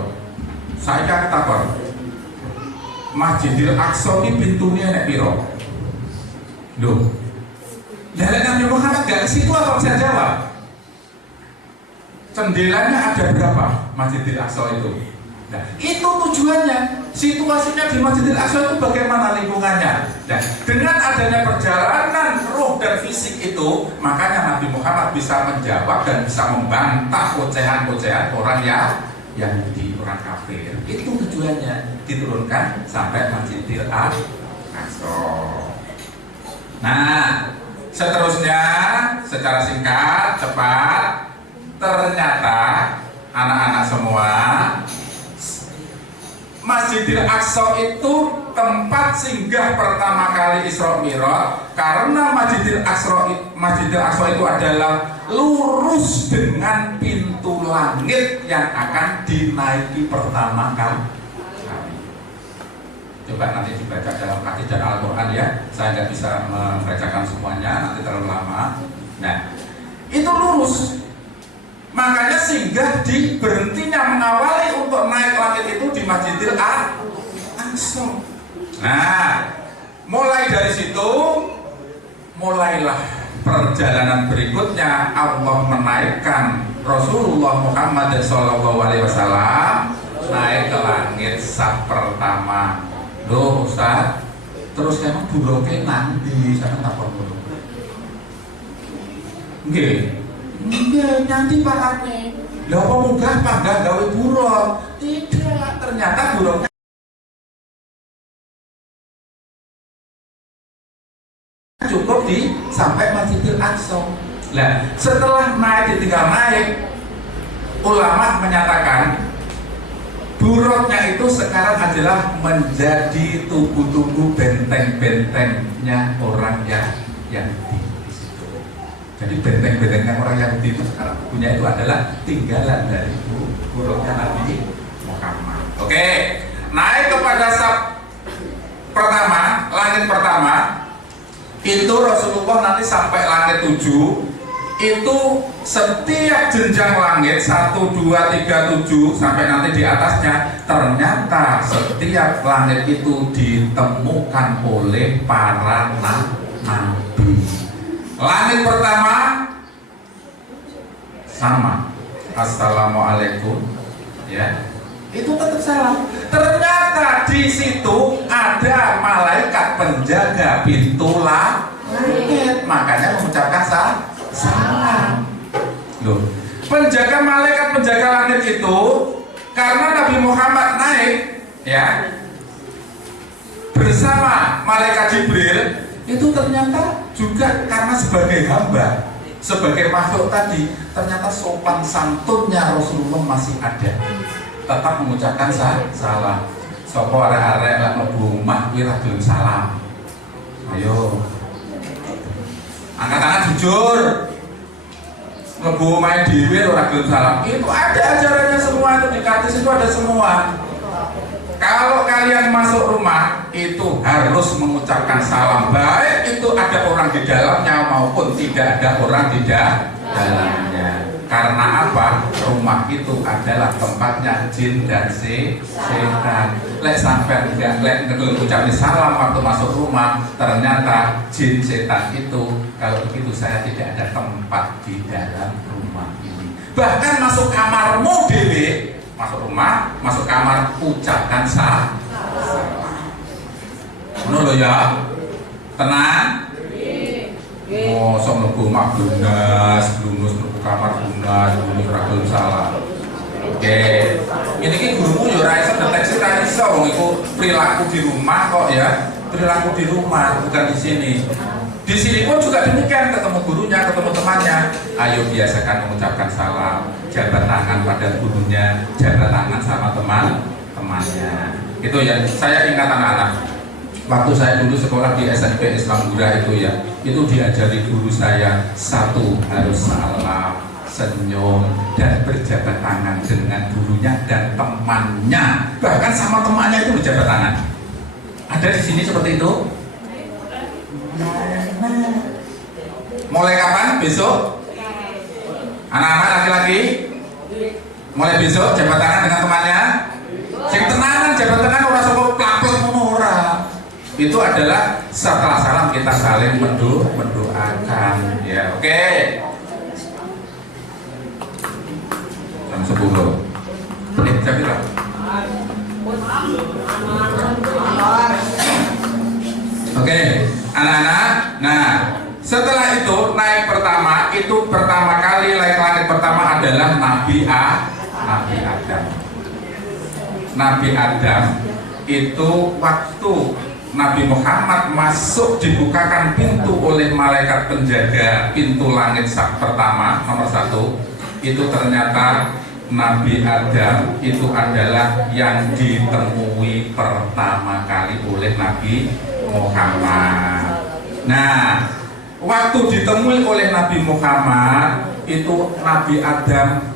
Saiki aku takon, Masjidil Aqsa ini pintunya nek piro? Loh, dari Nabi Muhammad gak ke situ apa bisa jawab? Jendelanya ada berapa Masjidil Aqsa itu? Nah, itu tujuannya. Situasinya di Masjidil Aqsa itu bagaimana lingkungannya? Nah, dengan adanya perjalanan roh dan fisik itu, makanya Nabi Muhammad bisa menjawab dan bisa membantah ocehan-ocehan orang yang di orang kafir. Itu tujuannya diturunkan sampai Masjidil Aqsa. Nah, seterusnya secara singkat, cepat, ternyata anak-anak semua, Masjidil Aqsa itu tempat singgah pertama kali Isra Mi'raj, karena Masjidil Aqsa itu adalah lurus dengan pintu langit yang akan dinaiki pertama kali. Coba nanti dibaca dalam hadis dan Al-Quran ya. Saya nggak bisa membacakan semuanya, nanti terlalu lama. Nah, itu lurus. Makanya singgah di berhentinya mengawali untuk naik langit itu di Masjidil Aqsa. Nah, mulai dari situ mulailah perjalanan berikutnya. Allah menaikkan Rasulullah Muhammad SAW naik ke langit saf pertama. Loh Ustaz, terus emang buroke nanti saya takon dulu. Nggih. Nggih, nanti Pak Ane. Lah apa munggah panggang gawe buruk? Tidak, ternyata buruknya cukup di sampai Masjidil Aqsa. Nah, setelah ditinggal naik, ulama menyatakan buruknya itu sekarang adalah menjadi tugu-tugu benteng-bentengnya orang yang di situ. Jadi benteng-bentengnya orang yang di itu sekarang punya itu adalah tinggalan dari buruknya Nabi Muhammad. Oke, naik kepada saf pertama, langit pertama itu Rasulullah nanti sampai langit 7. Itu setiap jenjang langit 1, 2, 3, 7 sampai nanti di atasnya, ternyata setiap langit itu ditemukan oleh para nabi. Langit pertama sama. Assalamualaikum, ya. Itu tetap salam. Ternyata di situ ada malaikat penjaga pintu langit, makanya mengucapkan salam. Loh, malaikat penjaga langit itu karena Nabi Muhammad naik, ya, bersama malaikat Jibril, itu ternyata juga karena sebagai hamba, sebagai makhluk tadi, ternyata sopan santunnya Rasulullah masih ada, tetap mengucapkan salam. Sopo arek-arek lek mlebu omah kuwi ra gelem salam. Ayo. Angkat tangan jujur. Mlebu omahe dhewe ora gelem salam. Itu ada ajarannya semua, itu di hadis itu ada semua. Kalau kalian masuk rumah itu harus mengucapkan salam, baik itu ada orang di dalamnya maupun tidak ada orang di dalamnya. Karena apa? Rumah itu adalah tempatnya jin dan setan. Lek sampai enggak ngucapin salam waktu masuk rumah, ternyata jin setan itu, kalau begitu saya tidak ada tempat di dalam rumah ini. Bahkan masuk kamarmu dewe, masuk rumah, masuk kamar, ucapkan salam. Ngono lho ya. Tenang. Oh, sok mlebu omah blunas, mlebu kamar blunas, ora gelem salam. Oke. Ini ki gurumu ya ora iso deteksi, ora iso wong iku perilaku di rumah kok ya. Perilaku di rumah bukan di sini. Di sini pun juga demikian, ketemu gurunya, ketemu temannya. Ayo biasakan mengucapkan salam, jabat tangan pada gurunya, jabat tangan sama temannya. Itu ya, saya ingat anak-anak. Waktu saya dulu sekolah di SMP Islam Gura itu ya, itu diajari guru saya, satu harus salam, senyum, dan berjabat tangan dengan gurunya dan temannya. Bahkan sama temannya itu berjabat tangan. Ada di sini seperti itu? Mulai kapan? Besok? Anak-anak laki-laki? Mulai besok jabat tangan dengan temannya? Sing tenanan jabat tangan ora sapa plaplek ngono ora. Itu adalah setelah salam kita saling mendoakan, ya. Oke. Jam 10. Jam berapa? Oke, anak-anak. Nah, setelah itu naik pertama, itu pertama kali naik langit pertama adalah Nabi Adam. Nabi Adam itu waktu Nabi Muhammad masuk, dibukakan pintu oleh malaikat penjaga pintu langit pertama nomor 1, itu ternyata Nabi Adam itu adalah yang ditemui pertama kali oleh Nabi Muhammad. Nah, waktu ditemui oleh Nabi Muhammad itu Nabi Adam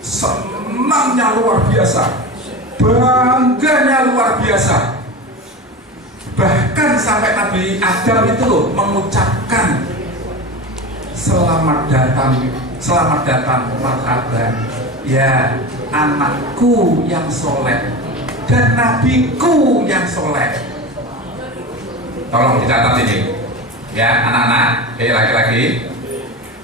senangnya luar biasa, bangganya luar biasa. Bahkan sampai Nabi Adam itu loh mengucapkan selamat datang marhaban ya anakku yang soleh dan nabiku yang soleh. Tolong dicatat ini ya anak-anak, laki-laki.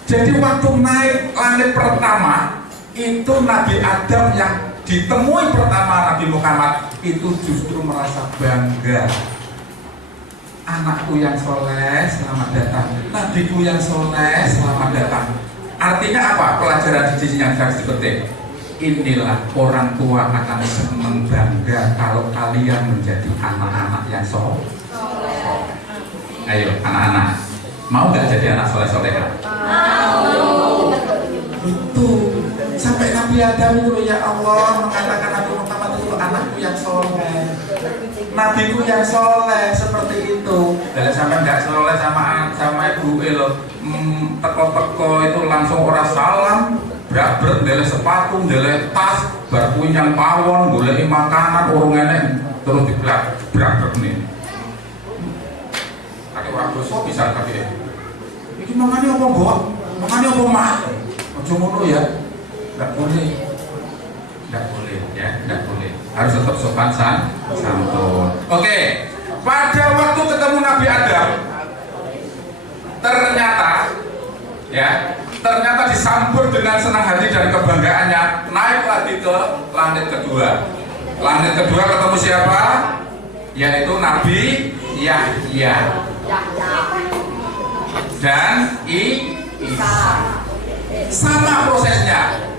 Jadi waktu naik langit pertama itu Nabi Adam yang ditemui pertama Nabi Muhammad itu justru merasa bangga. Anakku yang soleh, selamat datang. Nabiku yang soleh, selamat datang. Artinya apa? Pelajaran di sini yang harus dipetik. Inilah orang tua akan senang bangga kalau kalian menjadi anak-anak yang soleh. Ayo anak-anak, mau nggak jadi anak soleh-soleha? Mau. Itu sampai Nabi Adam itu ya Allah mengatakan Nabi Muhammad itu anakku yang soleh. Nabiku yang soleh seperti itu. Dan sampai nggak soleh sama ibu lo, teko-teko itu langsung orang salam, berat dari sepatu, dari tas, berpunyang pawon, boleh makanan, orang enek terus dibelak, berat nih. Ada orang dosa bisa kaki. Ini makannya apa mbok? Makannya apa mak? Ojo ngono ya, nggak boleh. Tidak boleh ya, tidak boleh. Harus tetap sopan santun. Oke. Pada waktu ketemu Nabi Adam, ternyata di disambut dengan senang hati dan kebanggaannya, naik lagi ke langit kedua. Langit kedua ketemu siapa? Yaitu Nabi Yahya dan Isa. Sama prosesnya,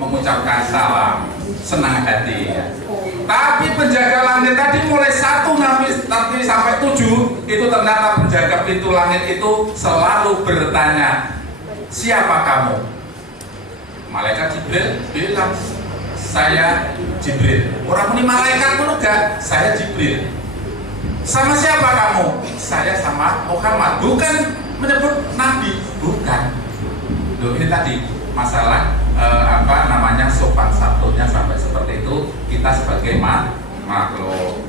mengucapkan salam, senang hati. Tapi penjaga langit tadi mulai 1 Nabi sampai 7 itu ternyata penjaga pintu langit itu selalu bertanya, siapa kamu? Malaikat Jibril bilang, saya Jibril. Orang ini malaikat pun enggak, saya Jibril. Sama siapa kamu? Saya sama Muhammad. Bukan menyebut Nabi, bukan. Loh, ini tadi masalah sopan santunnya sampai seperti itu kita sebagai makhluk.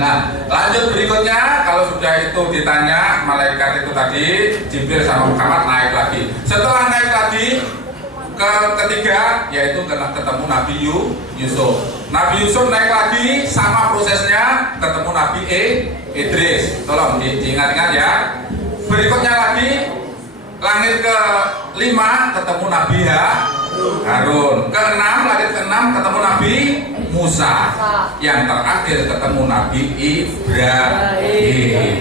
Nah, lanjut berikutnya, kalau sudah itu ditanya malaikat itu tadi, Jibril sama Muhammad naik lagi. Setelah naik lagi ke ketiga, yaitu ketemu Nabi Yusuf. Nabi Yusuf naik lagi, sama prosesnya ketemu Nabi Idris. Tolong diingat-ingat ya. Berikutnya lagi, langit ke-5 ketemu Nabi Harun. Ke-6, langit ke-6 ketemu Nabi Musa. Yang terakhir ketemu Nabi Ibrahim.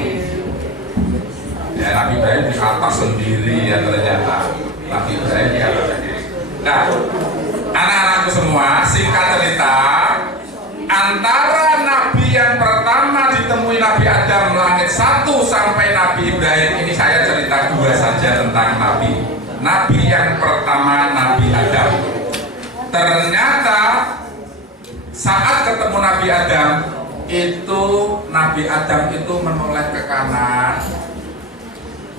Ya, Nabi Ibrahim di atas sendiri ya ternyata. Nabi Ibrahim di atas sendiri. Nah, anak-anakku semua, singkat cerita, antara Nabi yang pertama ditemui Nabi Adam langit 1 sampai Nabi Ibrahim, ini saya cerita 2 saja tentang Nabi. Nabi yang pertama Nabi Adam. Ternyata saat ketemu Nabi Adam itu Nabi Adam itu menoleh ke kanan.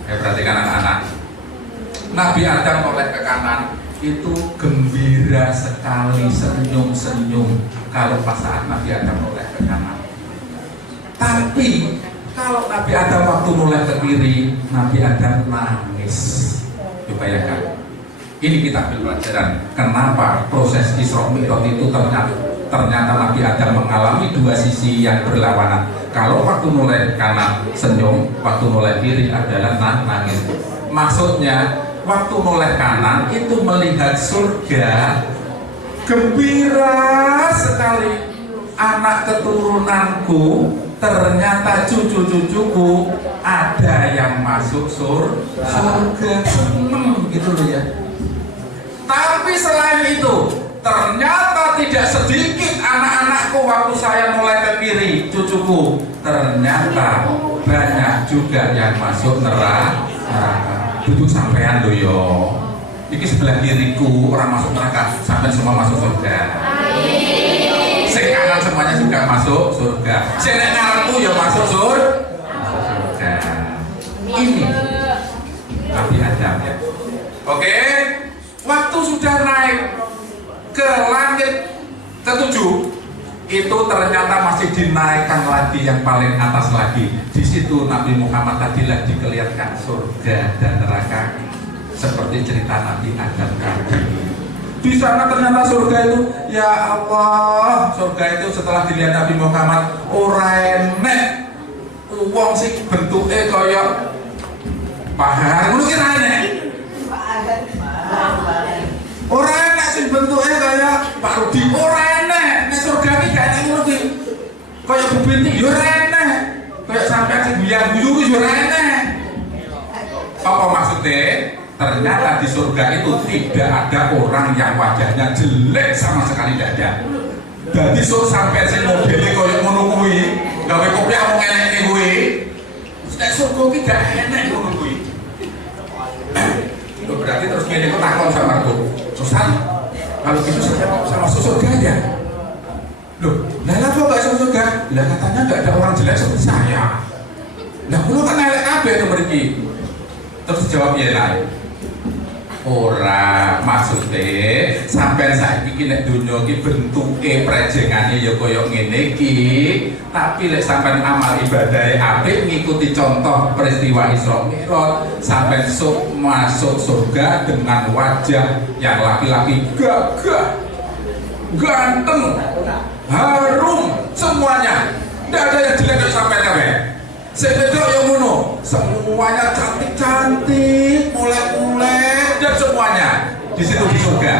Perhatikan anak-anak. Nabi Adam menoleh ke kanan itu gembira sekali, senyum-senyum kalau pas saat Nabi Adam menoleh ke kanan. Tapi kalau Nabi Adam waktu menoleh ke kiri, Nabi Adam nangis. Bayangkan. Ini kita ambil pelajaran kenapa proses Isra Mi'raj itu ternyata Nabi Adam mengalami 2 sisi yang berlawanan. Kalau waktu noleh kanan senyum, waktu noleh kiri adalah nangis. Maksudnya waktu noleh kanan itu melihat surga, gembira sekali, anak keturunanku, ternyata cucu-cucuku ada yang masuk surga, seneng gitu loh ya. Tapi selain itu ternyata tidak sedikit anak-anakku waktu saya mulai ke kiri, cucuku, ternyata banyak juga yang masuk neraka. Duduk sampean loh yo. Iki sebelah kiriku orang masuk neraka, sampai semua masuk surga. Sing kanan semuanya juga masuk surga. Sing nek ngarepku ya masuk surga. Ini Nabi Adam ya. Oke, waktu sudah naik ke langit ke-7 itu ternyata masih dinaikkan lagi yang paling atas lagi. Di situ Nabi Muhammad tadi lagi dikelihatan surga dan neraka seperti cerita Nabi Adam tadi. Di sana ternyata surga itu, ya Allah, surga itu setelah dilihat Nabi Muhammad ora enek wong sing bentuke kaya paha. Ngono ki ra enek. Ora enek sing bentuke kaya Pak Rudi, ora enek. Nek surga iki gak enek ngono ki. Kaya Bu Binti yo ora enek. Kaya sampean sing biyen guyu yo ora enek. Apa maksudnya? Ternyata di surga itu tidak ada orang yang wajahnya jelek sama sekali, tidak ada. Jadi sampai sing modele koyo ngono kuwi, gawe kopiah wong eleke kuwi. Nek surga iki gak enek ngono kuwi. Itu berarti terus ngene kok takon sama aku. Susah. Kalau gitu saya sama surga aja. Loh, lah kok gak masuk surga? Lah katanya gak ada orang jelek seperti saya. Lah kulo kan elek kabeh to mriki. Terus jawab ya lain. Ora maksudnya sampai saiki iki nek donya iki bentuke prejengane ya kaya ngene iki, tapi lek sampean amal ibadahe apik ngikuti contoh peristiwa Isra Mi'raj, sampean masuk surga dengan wajah yang laki-laki gagah, ganteng, harum semuanya. Ndak ada yang jelek sampai kabeh. Sebetulnya yang ngono, semuanya cantik-cantik, mulai-mulai dan semuanya semuanya di situ di surga.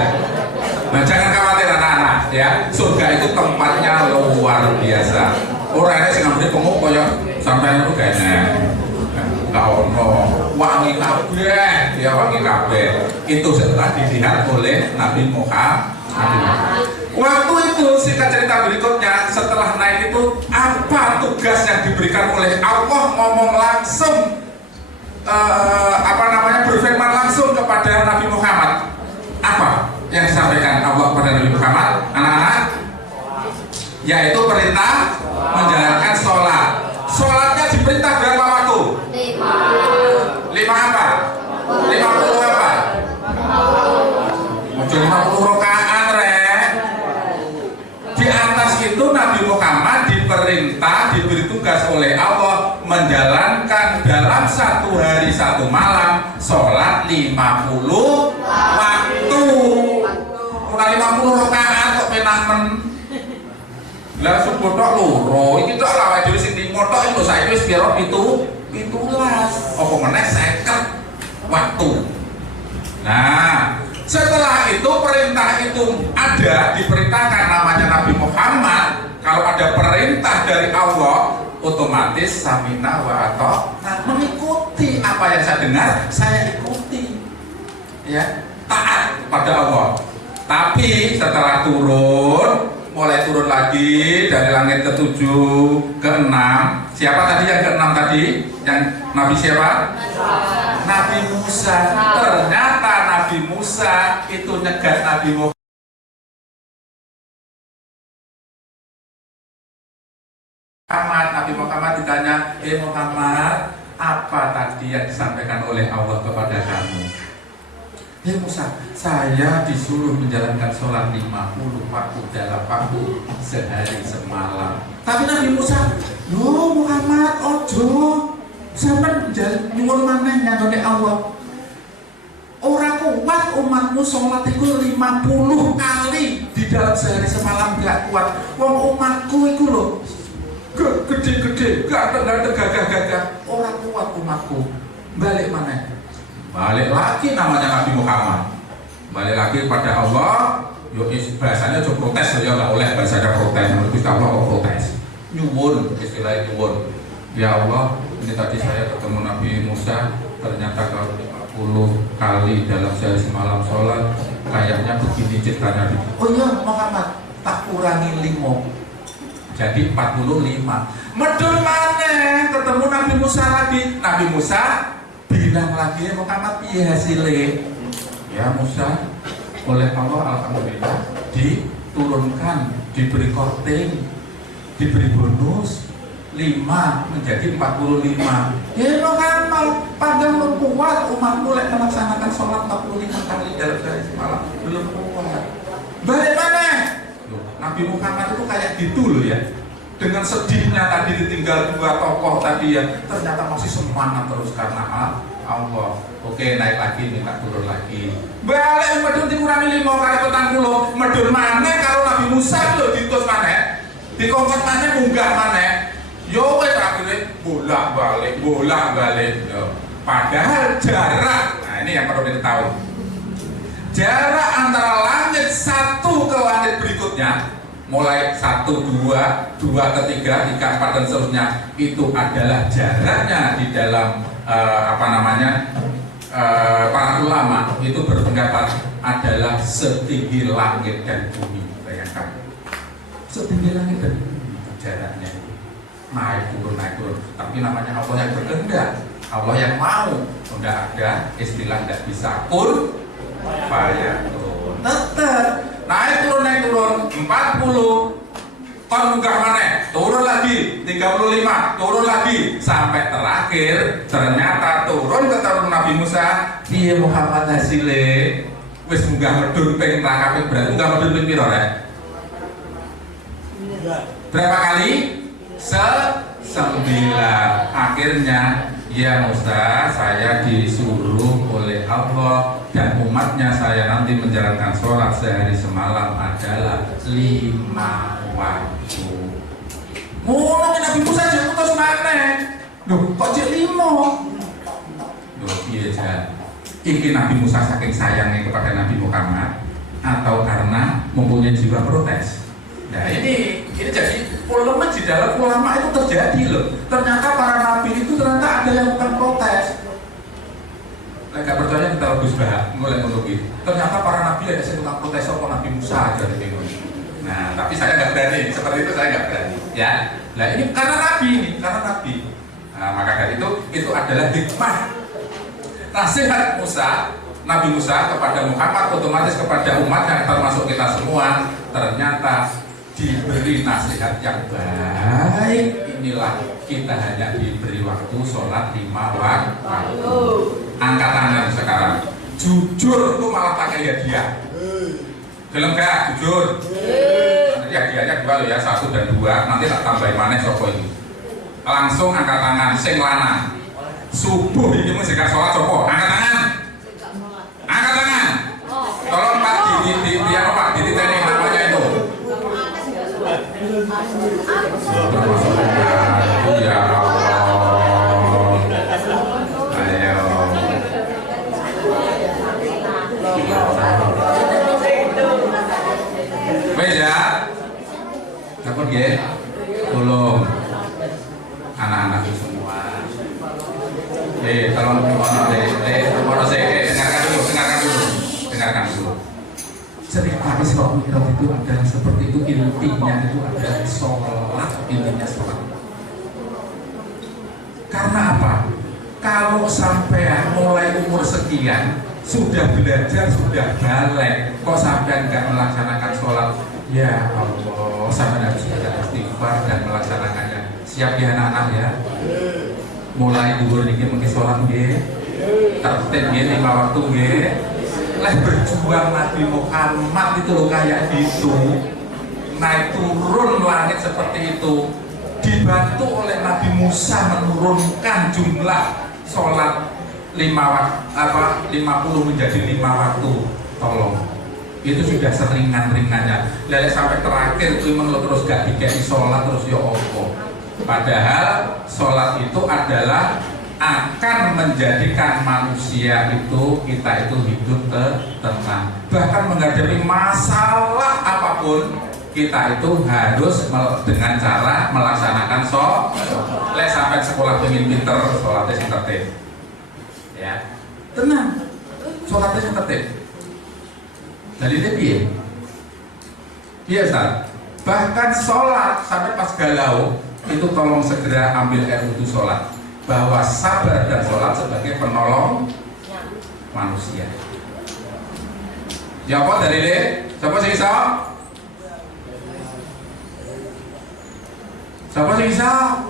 Nah, jangan khawatir anak-anak ya. Surga itu tempatnya luar biasa. Orangnya sing ngambil penguk koyo sampai itu kayaknya nggak ono wangi kabeh, ya wangi kabeh. Itu setelah dilihat oleh Nabi Muhammad. Waktu itu singkat cerita berikutnya, setelah naik itu apa tugas yang diberikan oleh Allah, ngomong langsung berfirman langsung kepada Nabi Muhammad. Apa yang disampaikan Allah kepada Nabi Muhammad, anak-anak? Yaitu perintah menjalankan sholat. Sholatnya diperintah berapa waktu? 5 apa? 50 apa? 50 rakaat, Rek. Di atas itu Nabi Muhammad diperintah, diberi tugas oleh Allah menjalankan dalam 1 hari 1 malam sholat 50 waktu. Udah 50 rakaat kok penamen. Lah subuh tok loro, iki tok awake dhewe sing dimotok iki lho saiki wis piro 17. Apa meneh 50 waktu. Nah, setelah itu perintah itu ada, diperintahkan namanya Nabi Muhammad. Kalau ada perintah dari Allah, otomatis samina wa ata'na, mengikuti apa yang saya dengar, saya ikuti. Ya, taat pada Allah. Tapi setelah turun, mulai turun lagi dari langit ke-7, ke-6. Siapa tadi yang ke-6 tadi? Yang Nabi siapa? Nabi Musa. Ternyata Nabi Musa itu nyegat Nabi Muhammad. Nabi Muhammad ditanya, Muhammad, apa tadi yang disampaikan oleh Allah kepada kamu? Musa, saya disuruh menjalankan sholat 50 waktu dalam waktu sehari semalam. Tapi Nabi Musa, loh Muhammad, ojo, sampai nyuwun maneh nyantone Allah. Orang kuat umatmu sholat itu 50 kali di dalam sehari semalam gak kuat. Wong umatku itu loh gede-gede, ganteng-ganteng, gagah-gagah. Orang kuat umatku. Balik maneh. Balik lagi namanya Nabi Muhammad. Balik lagi pada Allah. Yo bahasanya coba protes ya, nggak boleh bahasanya protes. Menurut Allah kok protes. Nyuwun, istilahnya nyuwun. Ya Allah, ini tadi saya ketemu Nabi Musa, ternyata kalau 50 kali dalam sehari semalam sholat, kayaknya begini ceritanya. Oh iya Muhammad, tak kurangi 5. Jadi 45. Medul maneh ketemu Nabi Musa lagi. Nabi Musa bilang lagi, Muhammad iya hasilnya. Ya Musa, oleh Allah alhamdulillah diturunkan, diberi korting, diberi bonus 5 menjadi 45. Ya Muhammad, padahal kuat umat mulai melaksanakan sholat 45 kali dalam sehari semalam, belum kuat. Bagaimana? Nabi Muhammad itu kayak gitu loh ya. Dengan sedihnya tadi ditinggal 2 tokoh tadi ya, ternyata masih semangat terus karena Allah. Oke, naik lagi, minta turun lagi. Balik medun dikurangi 5 kali petang 10. Medun mana kalau Nabi Musa loh diutus mana? Dikongkot mana munggah mana? Yo wes akhirnya bolak-balik. Padahal jarak, nah ini yang perlu diketahui. Jarak antara langit 1 ke langit berikutnya, mulai 1, 2, 2 ke 3, 3, 4 dan seterusnya, itu adalah jaraknya di dalam para ulama itu berpendapat adalah setinggi langit dan bumi. Bayangkan, setinggi langit dan bumi jaraknya, naik turun. Tapi namanya Allah yang berkehendak, Allah yang mau. Tidak ada istilah tidak bisa kun fayakun. Tetap naik turun 40 ton munggah mana? Turun lagi 35, turun lagi sampai terakhir ternyata turun ke turun Nabi Musa. Iya Muhammad hasilnya wis munggah medun pengen rangkapin, berarti munggah medun ping piro rek? Berapa kali? 9. Akhirnya ya Musa, saya disuruh oleh Allah dan umatnya saya nanti menjalankan sholat sehari semalam adalah 5 waktu. Mulai Nabi Musa jadi putus mana? Loh, kok jadi 5? Loh, iya Jan. Iki Nabi Musa saking sayangnya kepada Nabi Muhammad atau karena mempunyai jiwa protes. Nah ini jadi polemik di dalam ulama itu terjadi loh. Ternyata para nabi itu ternyata ada yang bukan protes. Nggak percaya kita lebih bahas mulai menurut. Ternyata para nabi ada yang tukang protes apa Nabi Musa aja di Nah tapi saya nggak berani seperti itu, saya nggak berani ya. Nah ini karena nabi ini, karena nabi. Nah, maka dari itu adalah hikmah nasihat Nabi Musa kepada Muhammad, otomatis kepada umat yang termasuk kita semua. Ternyata diberi nasihat yang baik. Inilah kita hanya diberi waktu sholat 5 waktu. Angkat tangan sekarang. Jujur itu malah pakai hadiah. Gelem gak? Jujur. Nanti hadiahnya 2 loh ya, 1 dan 2. Nanti tak tambahin maneh sapa ini. Langsung angkat tangan, sing lanang. Subuh ini mesti sholat sapa? Angkat tangan. Angkat tangan. Tolong Pak di apa Pak? Dititeni namanya itu. Ya Allah. Ayo. Wes ya. Takut nggih? Tolong anak-anak semua. Tolong dengarkan dulu. Cerita Isra Mi'raj itu adalah seperti itu, intinya itu adalah sholat, intinya sholat. Karena apa? Kalau sampai mulai umur sekian sudah belajar, sudah balik, kok sampai nggak melaksanakan sholat? Ya Allah, sampai harus belajar istighfar dan melaksanakannya. Siap ya anak-anak ya. Mulai dulu niki mungkin sholat nggih, tertib nggih 5 waktu nggih. Leh berjuang Nabi Muhammad itu loh kayak gitu, naik turun langit seperti itu, dibantu oleh Nabi Musa menurunkan jumlah sholat 50 menjadi 5 waktu. Tolong, itu sudah seringan-ringannya. Lalu sampai terakhir itu memang terus gak dikasih sholat terus ya Allah. Padahal sholat itu adalah akan menjadikan manusia itu, kita itu hidup tenang. Bahkan menghadapi masalah apapun, kita itu harus dengan cara melaksanakan sholat. Sampai sekolah pengen pinter, sholatnya yang tertib. Ya, tenang, sholatnya yang tertib. Jadi dia biasa. Bahkan sholat sampai pas galau itu tolong segera ambil air wudhu sholat. Bahwa sabar dan sholat sebagai penolong manusia. Ya apa dari le? Siapa sih bisa? Siapa sih bisa?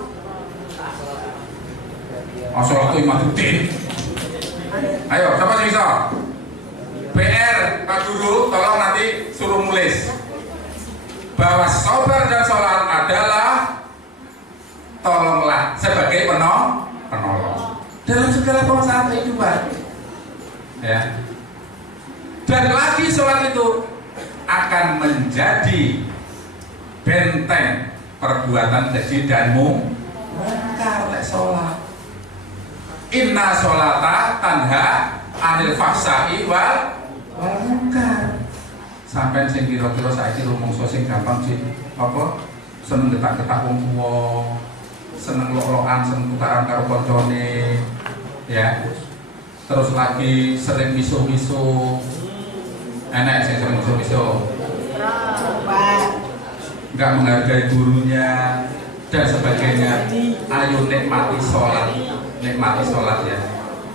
Sholat itu imaduddin. Ayo, siapa sih bisa? PR Pak Guru, tolong nanti suruh nulis bahwa sabar dan sholat adalah, tolonglah sebagai penolong dalam segala masalah kehidupan. Ya. Dan lagi sholat itu akan menjadi benteng perbuatan keji dan mungkar. Sholat. Inna sholata tanha anil fahsai wal mungkar. Sampai sing kira-kira saiki rumangsa sing gampang sih apa? Seneng getak-getak wong tuwa, seneng lok-lokan, seneng tukaran karo koncone, ya. Terus lagi sering miso-miso. Enak sing sering miso-miso. Enggak menghargai gurunya dan sebagainya. Ayo nikmati sholat ya.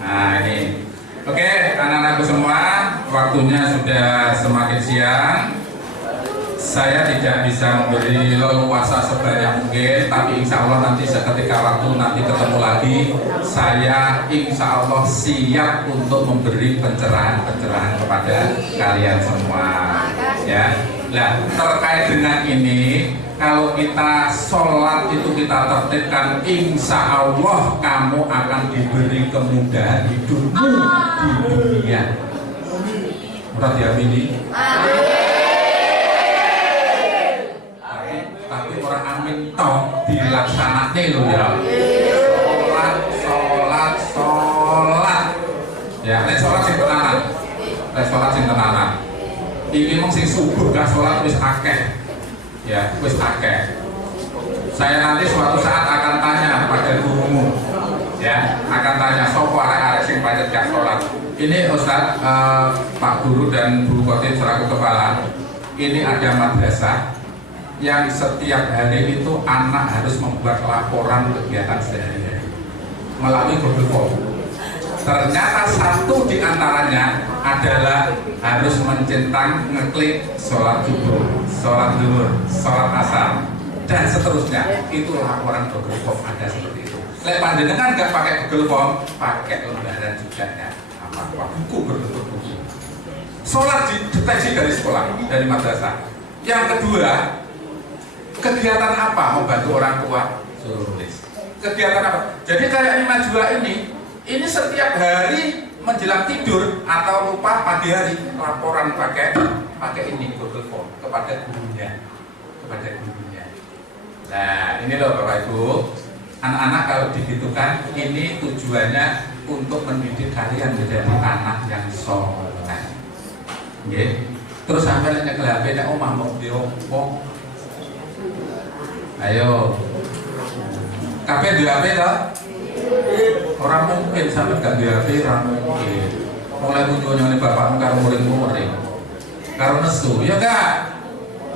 Nah ini. Oke, anak-anakku semua, waktunya sudah semakin siang. Saya tidak bisa memberi leluasa sebanyak mungkin, tapi insya Allah nanti seketika waktu nanti ketemu lagi, saya insya Allah siap untuk memberi pencerahan-pencerahan kepada kalian semua. Ya, nah terkait dengan ini, kalau kita sholat itu kita tertibkan, insya Allah kamu akan diberi kemudahan hidupmu di dunia. Murad diamini? Tapi orang amin toh dilaksanakan loh ya. Sholat. Ya, sholat sing tenanan. Iki mung sing subuh gak sholat wis akeh. Ya, wis akeh. Saya nanti suatu saat akan tanya pada gurumu, ya, akan tanya sopo arek-arek sing pancet gak sholat. Ini Ustadz, Pak Guru dan Bu Khotib selaku kepala, ini ada madrasah yang setiap hari itu anak harus membuat laporan kegiatan sehari-hari melalui Google Form. Ternyata satu di antaranya adalah harus mencentang ngeklik sholat subuh, sholat zuhur, sholat asar, dan seterusnya. Itu laporan Google Form ada seperti itu. Lek panjenengan nggak pakai Google Form, pakai lembaran juga ya. Apa buku berbentuk buku. Sholat dideteksi dari sekolah, dari madrasah. Yang kedua, kegiatan apa membantu orang tua? Suruh tulis. Kegiatan apa? Jadi kayak Najwa ini setiap hari menjelang tidur atau lupa pagi hari laporan pakai ini Google Form kepada gurunya. Nah ini loh Bapak Ibu, anak-anak kalau digitukan ini tujuannya untuk mendidik kalian menjadi anak yang soleh. Nggih. Terus sampai nyekel HP nek omah mau diopo. Ayo. Kabeh di HP to? Orang mungkin sampai gak di HP, orang mungkin. Mulai kunjungannya bapakmu karo muring-muring, karo nesu, ya enggak?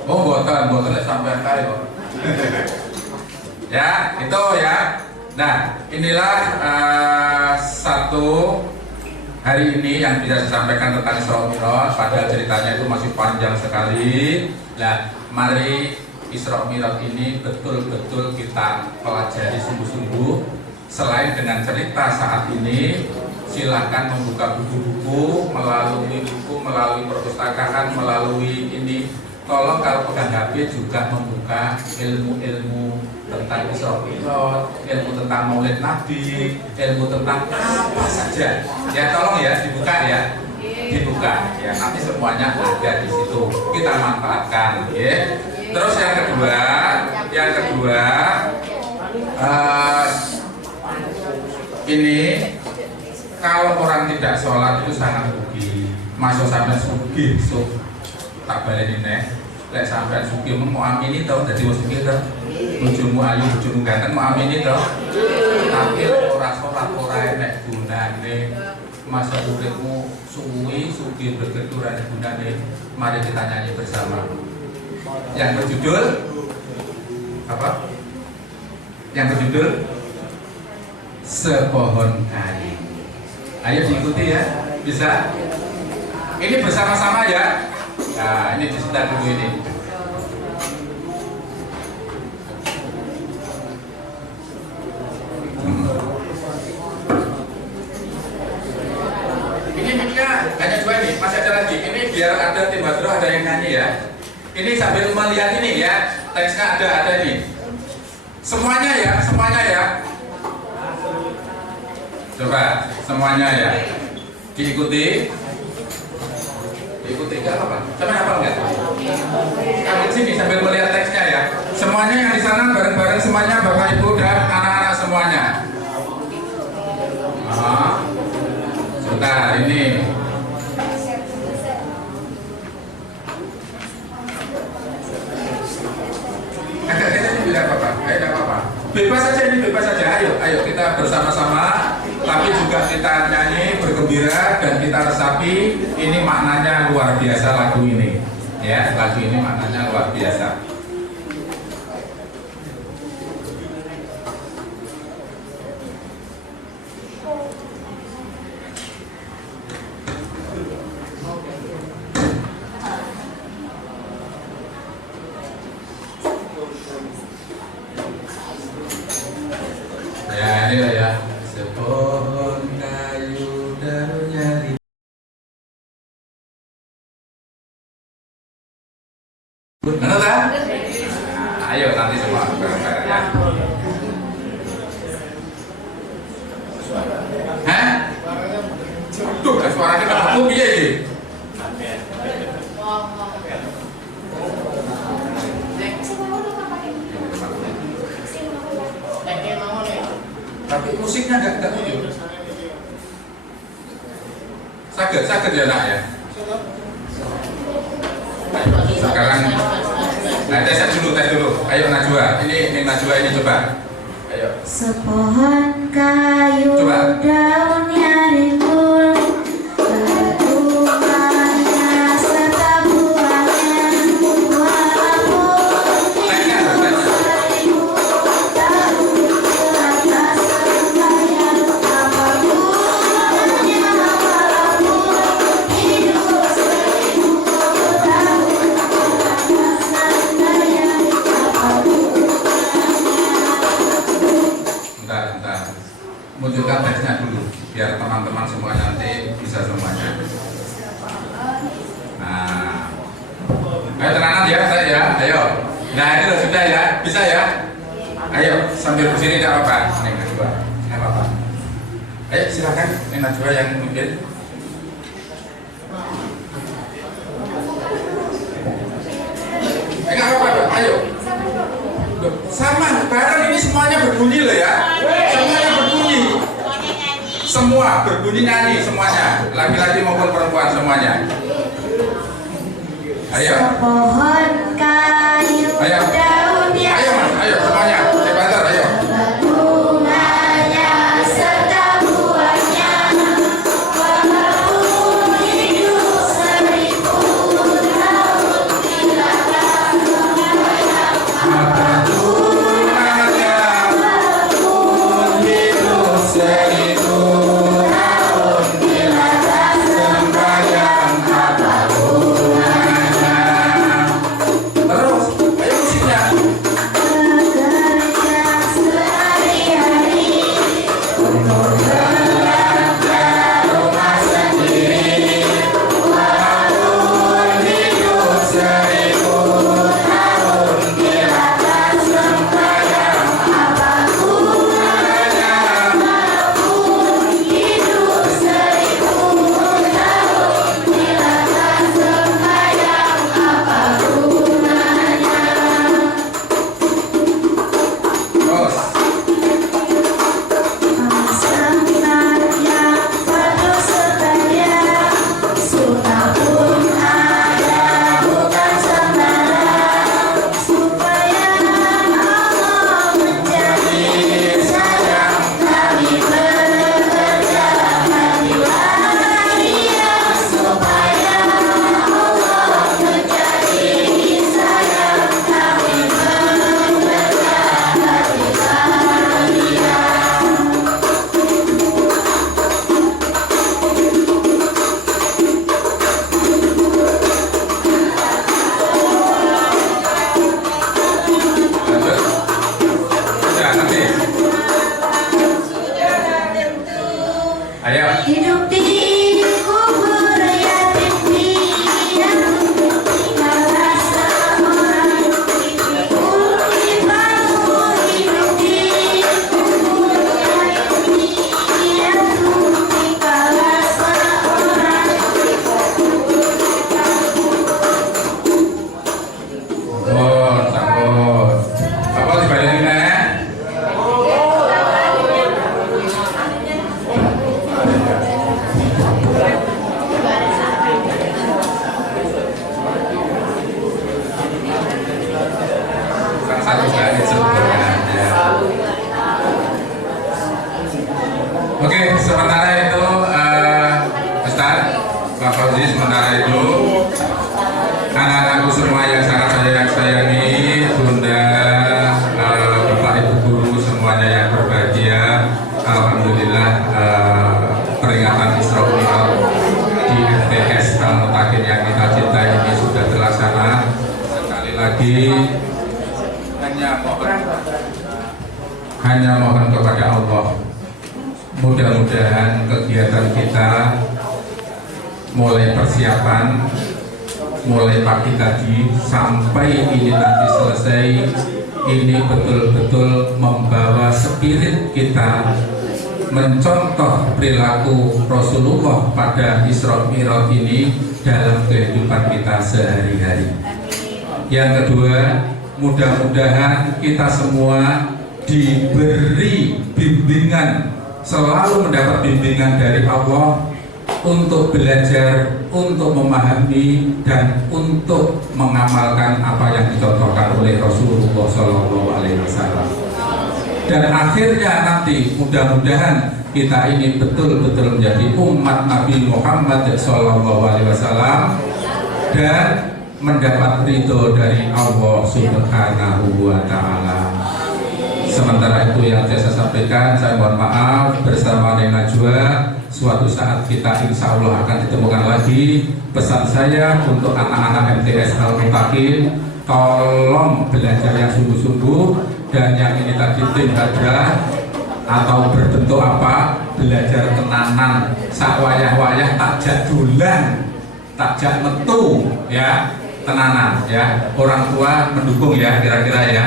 Oh boten sampai kaya. Ya, itu ya. Nah, inilah satu hari ini yang bisa disampaikan tentang Isra Mi'raj. Padahal ceritanya itu masih panjang sekali. Nah, mari Isra Mi'raj ini betul-betul kita pelajari sungguh-sungguh. Selain dengan cerita saat ini, silakan membuka buku-buku, melalui perpustakaan, melalui ini. Tolong kalau pegang HP juga membuka ilmu-ilmu tentang Isra Mi'raj, ilmu tentang Maulid Nabi, ilmu tentang apa saja. Ya tolong ya dibuka ya. Ya nanti semuanya ada di situ. Kita manfaatkan ya. Terus yang kedua ini kalau orang tidak sholat itu sangat rugi. Masuk sampai rugi, tak balik ini. Lek sampai rugi mau amini tau, jadi wis rugi tau. Bojomu ayu, bojomu ganteng mau amini tau. Tapi ora sholat ora enek gunane. Masa uripmu suwi bergetur ada gunane. Mari kita nyanyi bersama. Yang berjudul apa? Yang berjudul Sepohon Kayu. Ayo diikuti ya, bisa? Ini bersama-sama ya. Nah, ini disetar dulu ini. Ini mic-nya hanya 2 nih, masih ada lagi. Ini biar ada tim Badro ada yang nyanyi ya. Ini sambil melihat ini ya, teksnya ada ini. Semuanya ya. Coba semuanya ya. Diikuti nggak apa? Sampai hafal nggak? Kami sini sambil melihat teksnya ya. Semuanya yang di sana bareng-bareng semuanya Bapak Ibu dan anak-anak semuanya. Sebentar ini. Agak kita tidak apa-apa. Ayo tidak apa-apa. Bebas saja ini, bebas saja. Ayo kita bersama-sama. Tapi juga kita nyanyi bergembira dan kita resapi. Ini maknanya luar biasa lagu ini. Ya, lagu ini maknanya luar biasa. Ya, ini lah ya. Sepohon kayu daunnya di. Benar tak? Nah, ayo nanti semua bareng-bareng ya. Hah? Tuh, suaranya kan aku piye iki? Tapi musiknya enggak muncul. Saged ya nak ya. Sekarang tes dulu. Ayo Najwa, ini Najwa ini coba. Ayo. Sepohon kayu Coba. daunnya rimbun, berdunganya serta buahnya, walaupun hidup seribu tahun telah sembahyang, apapun namanya, walaupun hidup seribu tahun telah sembahyang, apapun. Bentar. Munculkan teksnya dulu, biar teman-teman semua nanti bisa semuanya. Nah, ayo tenangan ya, saya ya, ayo. Nah ini loh, sudah ya, bisa ya. Ayo sambil bersini tidak apa-apa. Neng Najwa, nggak apa-apa. Ayo silakan, Neng Najwa yang mungkin. Nggak apa-apa, ayo. Loh, sama, barang ini semuanya berbunyi loh ya. Semuanya berbunyi. Semua berbunyi nyanyi semuanya, laki-laki maupun perempuan semuanya. Ayo. Sepohon kayu Ayo. daunnya Ayo Mas, ayo semuanya. Sebentar, ayo. bunganya serta buahnya, walaupun hidup seribu tahun tidak akan sembahyang, Bunganya walaupun hidup seribu tahun bila tak sembahyang apa bunganya. Terus, ayo musiknya. bekerja sehari-hari untuk belanja rumah sendiri, walaupun hidup seribu tahun bila tak sembahyang, apa gunanya, walaupun hidup seribu tahun bila tak sembahyang, apa gunanya. Terus. Sebentar yang penuh setia, sunnah pun ada bukan sembarang, supaya Allah menjadi sayang kami bekerja hati bahagia, supaya Allah menjadi sayang kami bekerja hati bahagia. Lanjut. Sudah nanti. Ayo. Hidup di kubur yatim piatu, tinggallah seorang pikul ibamu. Hidup di kubur yatim piatu, tinggallah seorang Oh, sambut. Apa dibalikin nek? Kan satu kali sebetulnya. Oke, sementara itu Ustaz, Pak Fauzi, sementara itu anak-anakku semua yang sangat saya sayangi, Bunda, Bapak Ibu guru semuanya yang berbahagia, alhamdulillah peringatan Isra Mi'raj di FTS Al-Mutakin yang kita cintai ini sudah terlaksana. Sekali lagi hanya mohon kepada Allah, mudah-mudahan kegiatan kita mulai persiapan, mulai pagi tadi sampai ini nanti selesai, ini betul-betul membawa spirit kita mencontoh perilaku Rasulullah pada Isra Mi'raj ini dalam kehidupan kita sehari-hari. Yang kedua, mudah-mudahan kita semua diberi bimbingan, selalu mendapat bimbingan dari Allah untuk belajar, untuk memahami, dan untuk mengamalkan apa yang dicontohkan oleh Rasulullah SAW. Dan akhirnya nanti mudah-mudahan kita ini betul-betul menjadi umat Nabi Muhammad SAW dan mendapat ridho dari Allah Subhanahu wa Ta'ala. Sementara itu yang saya sampaikan, saya mohon maaf bersama Neng Najwa. Suatu saat kita insya Allah akan ditemukan lagi. Pesan saya untuk anak-anak MTS Al-Mutakin, tolong belajar yang sungguh-sungguh, dan yang ini tadi tim hadrah atau berbentuk apa, belajar tenanan, sak wayah-wayah tak jadulan, tak jak metu ya, tenanan ya, orang tua mendukung ya, kira-kira ya,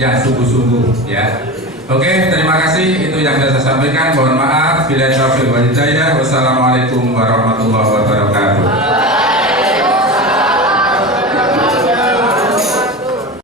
yang sungguh-sungguh ya. Oke, terima kasih, itu yang saya sampaikan. Mohon maaf bila taufiq wal hidayah. Wassalamualaikum warahmatullahi wabarakatuh.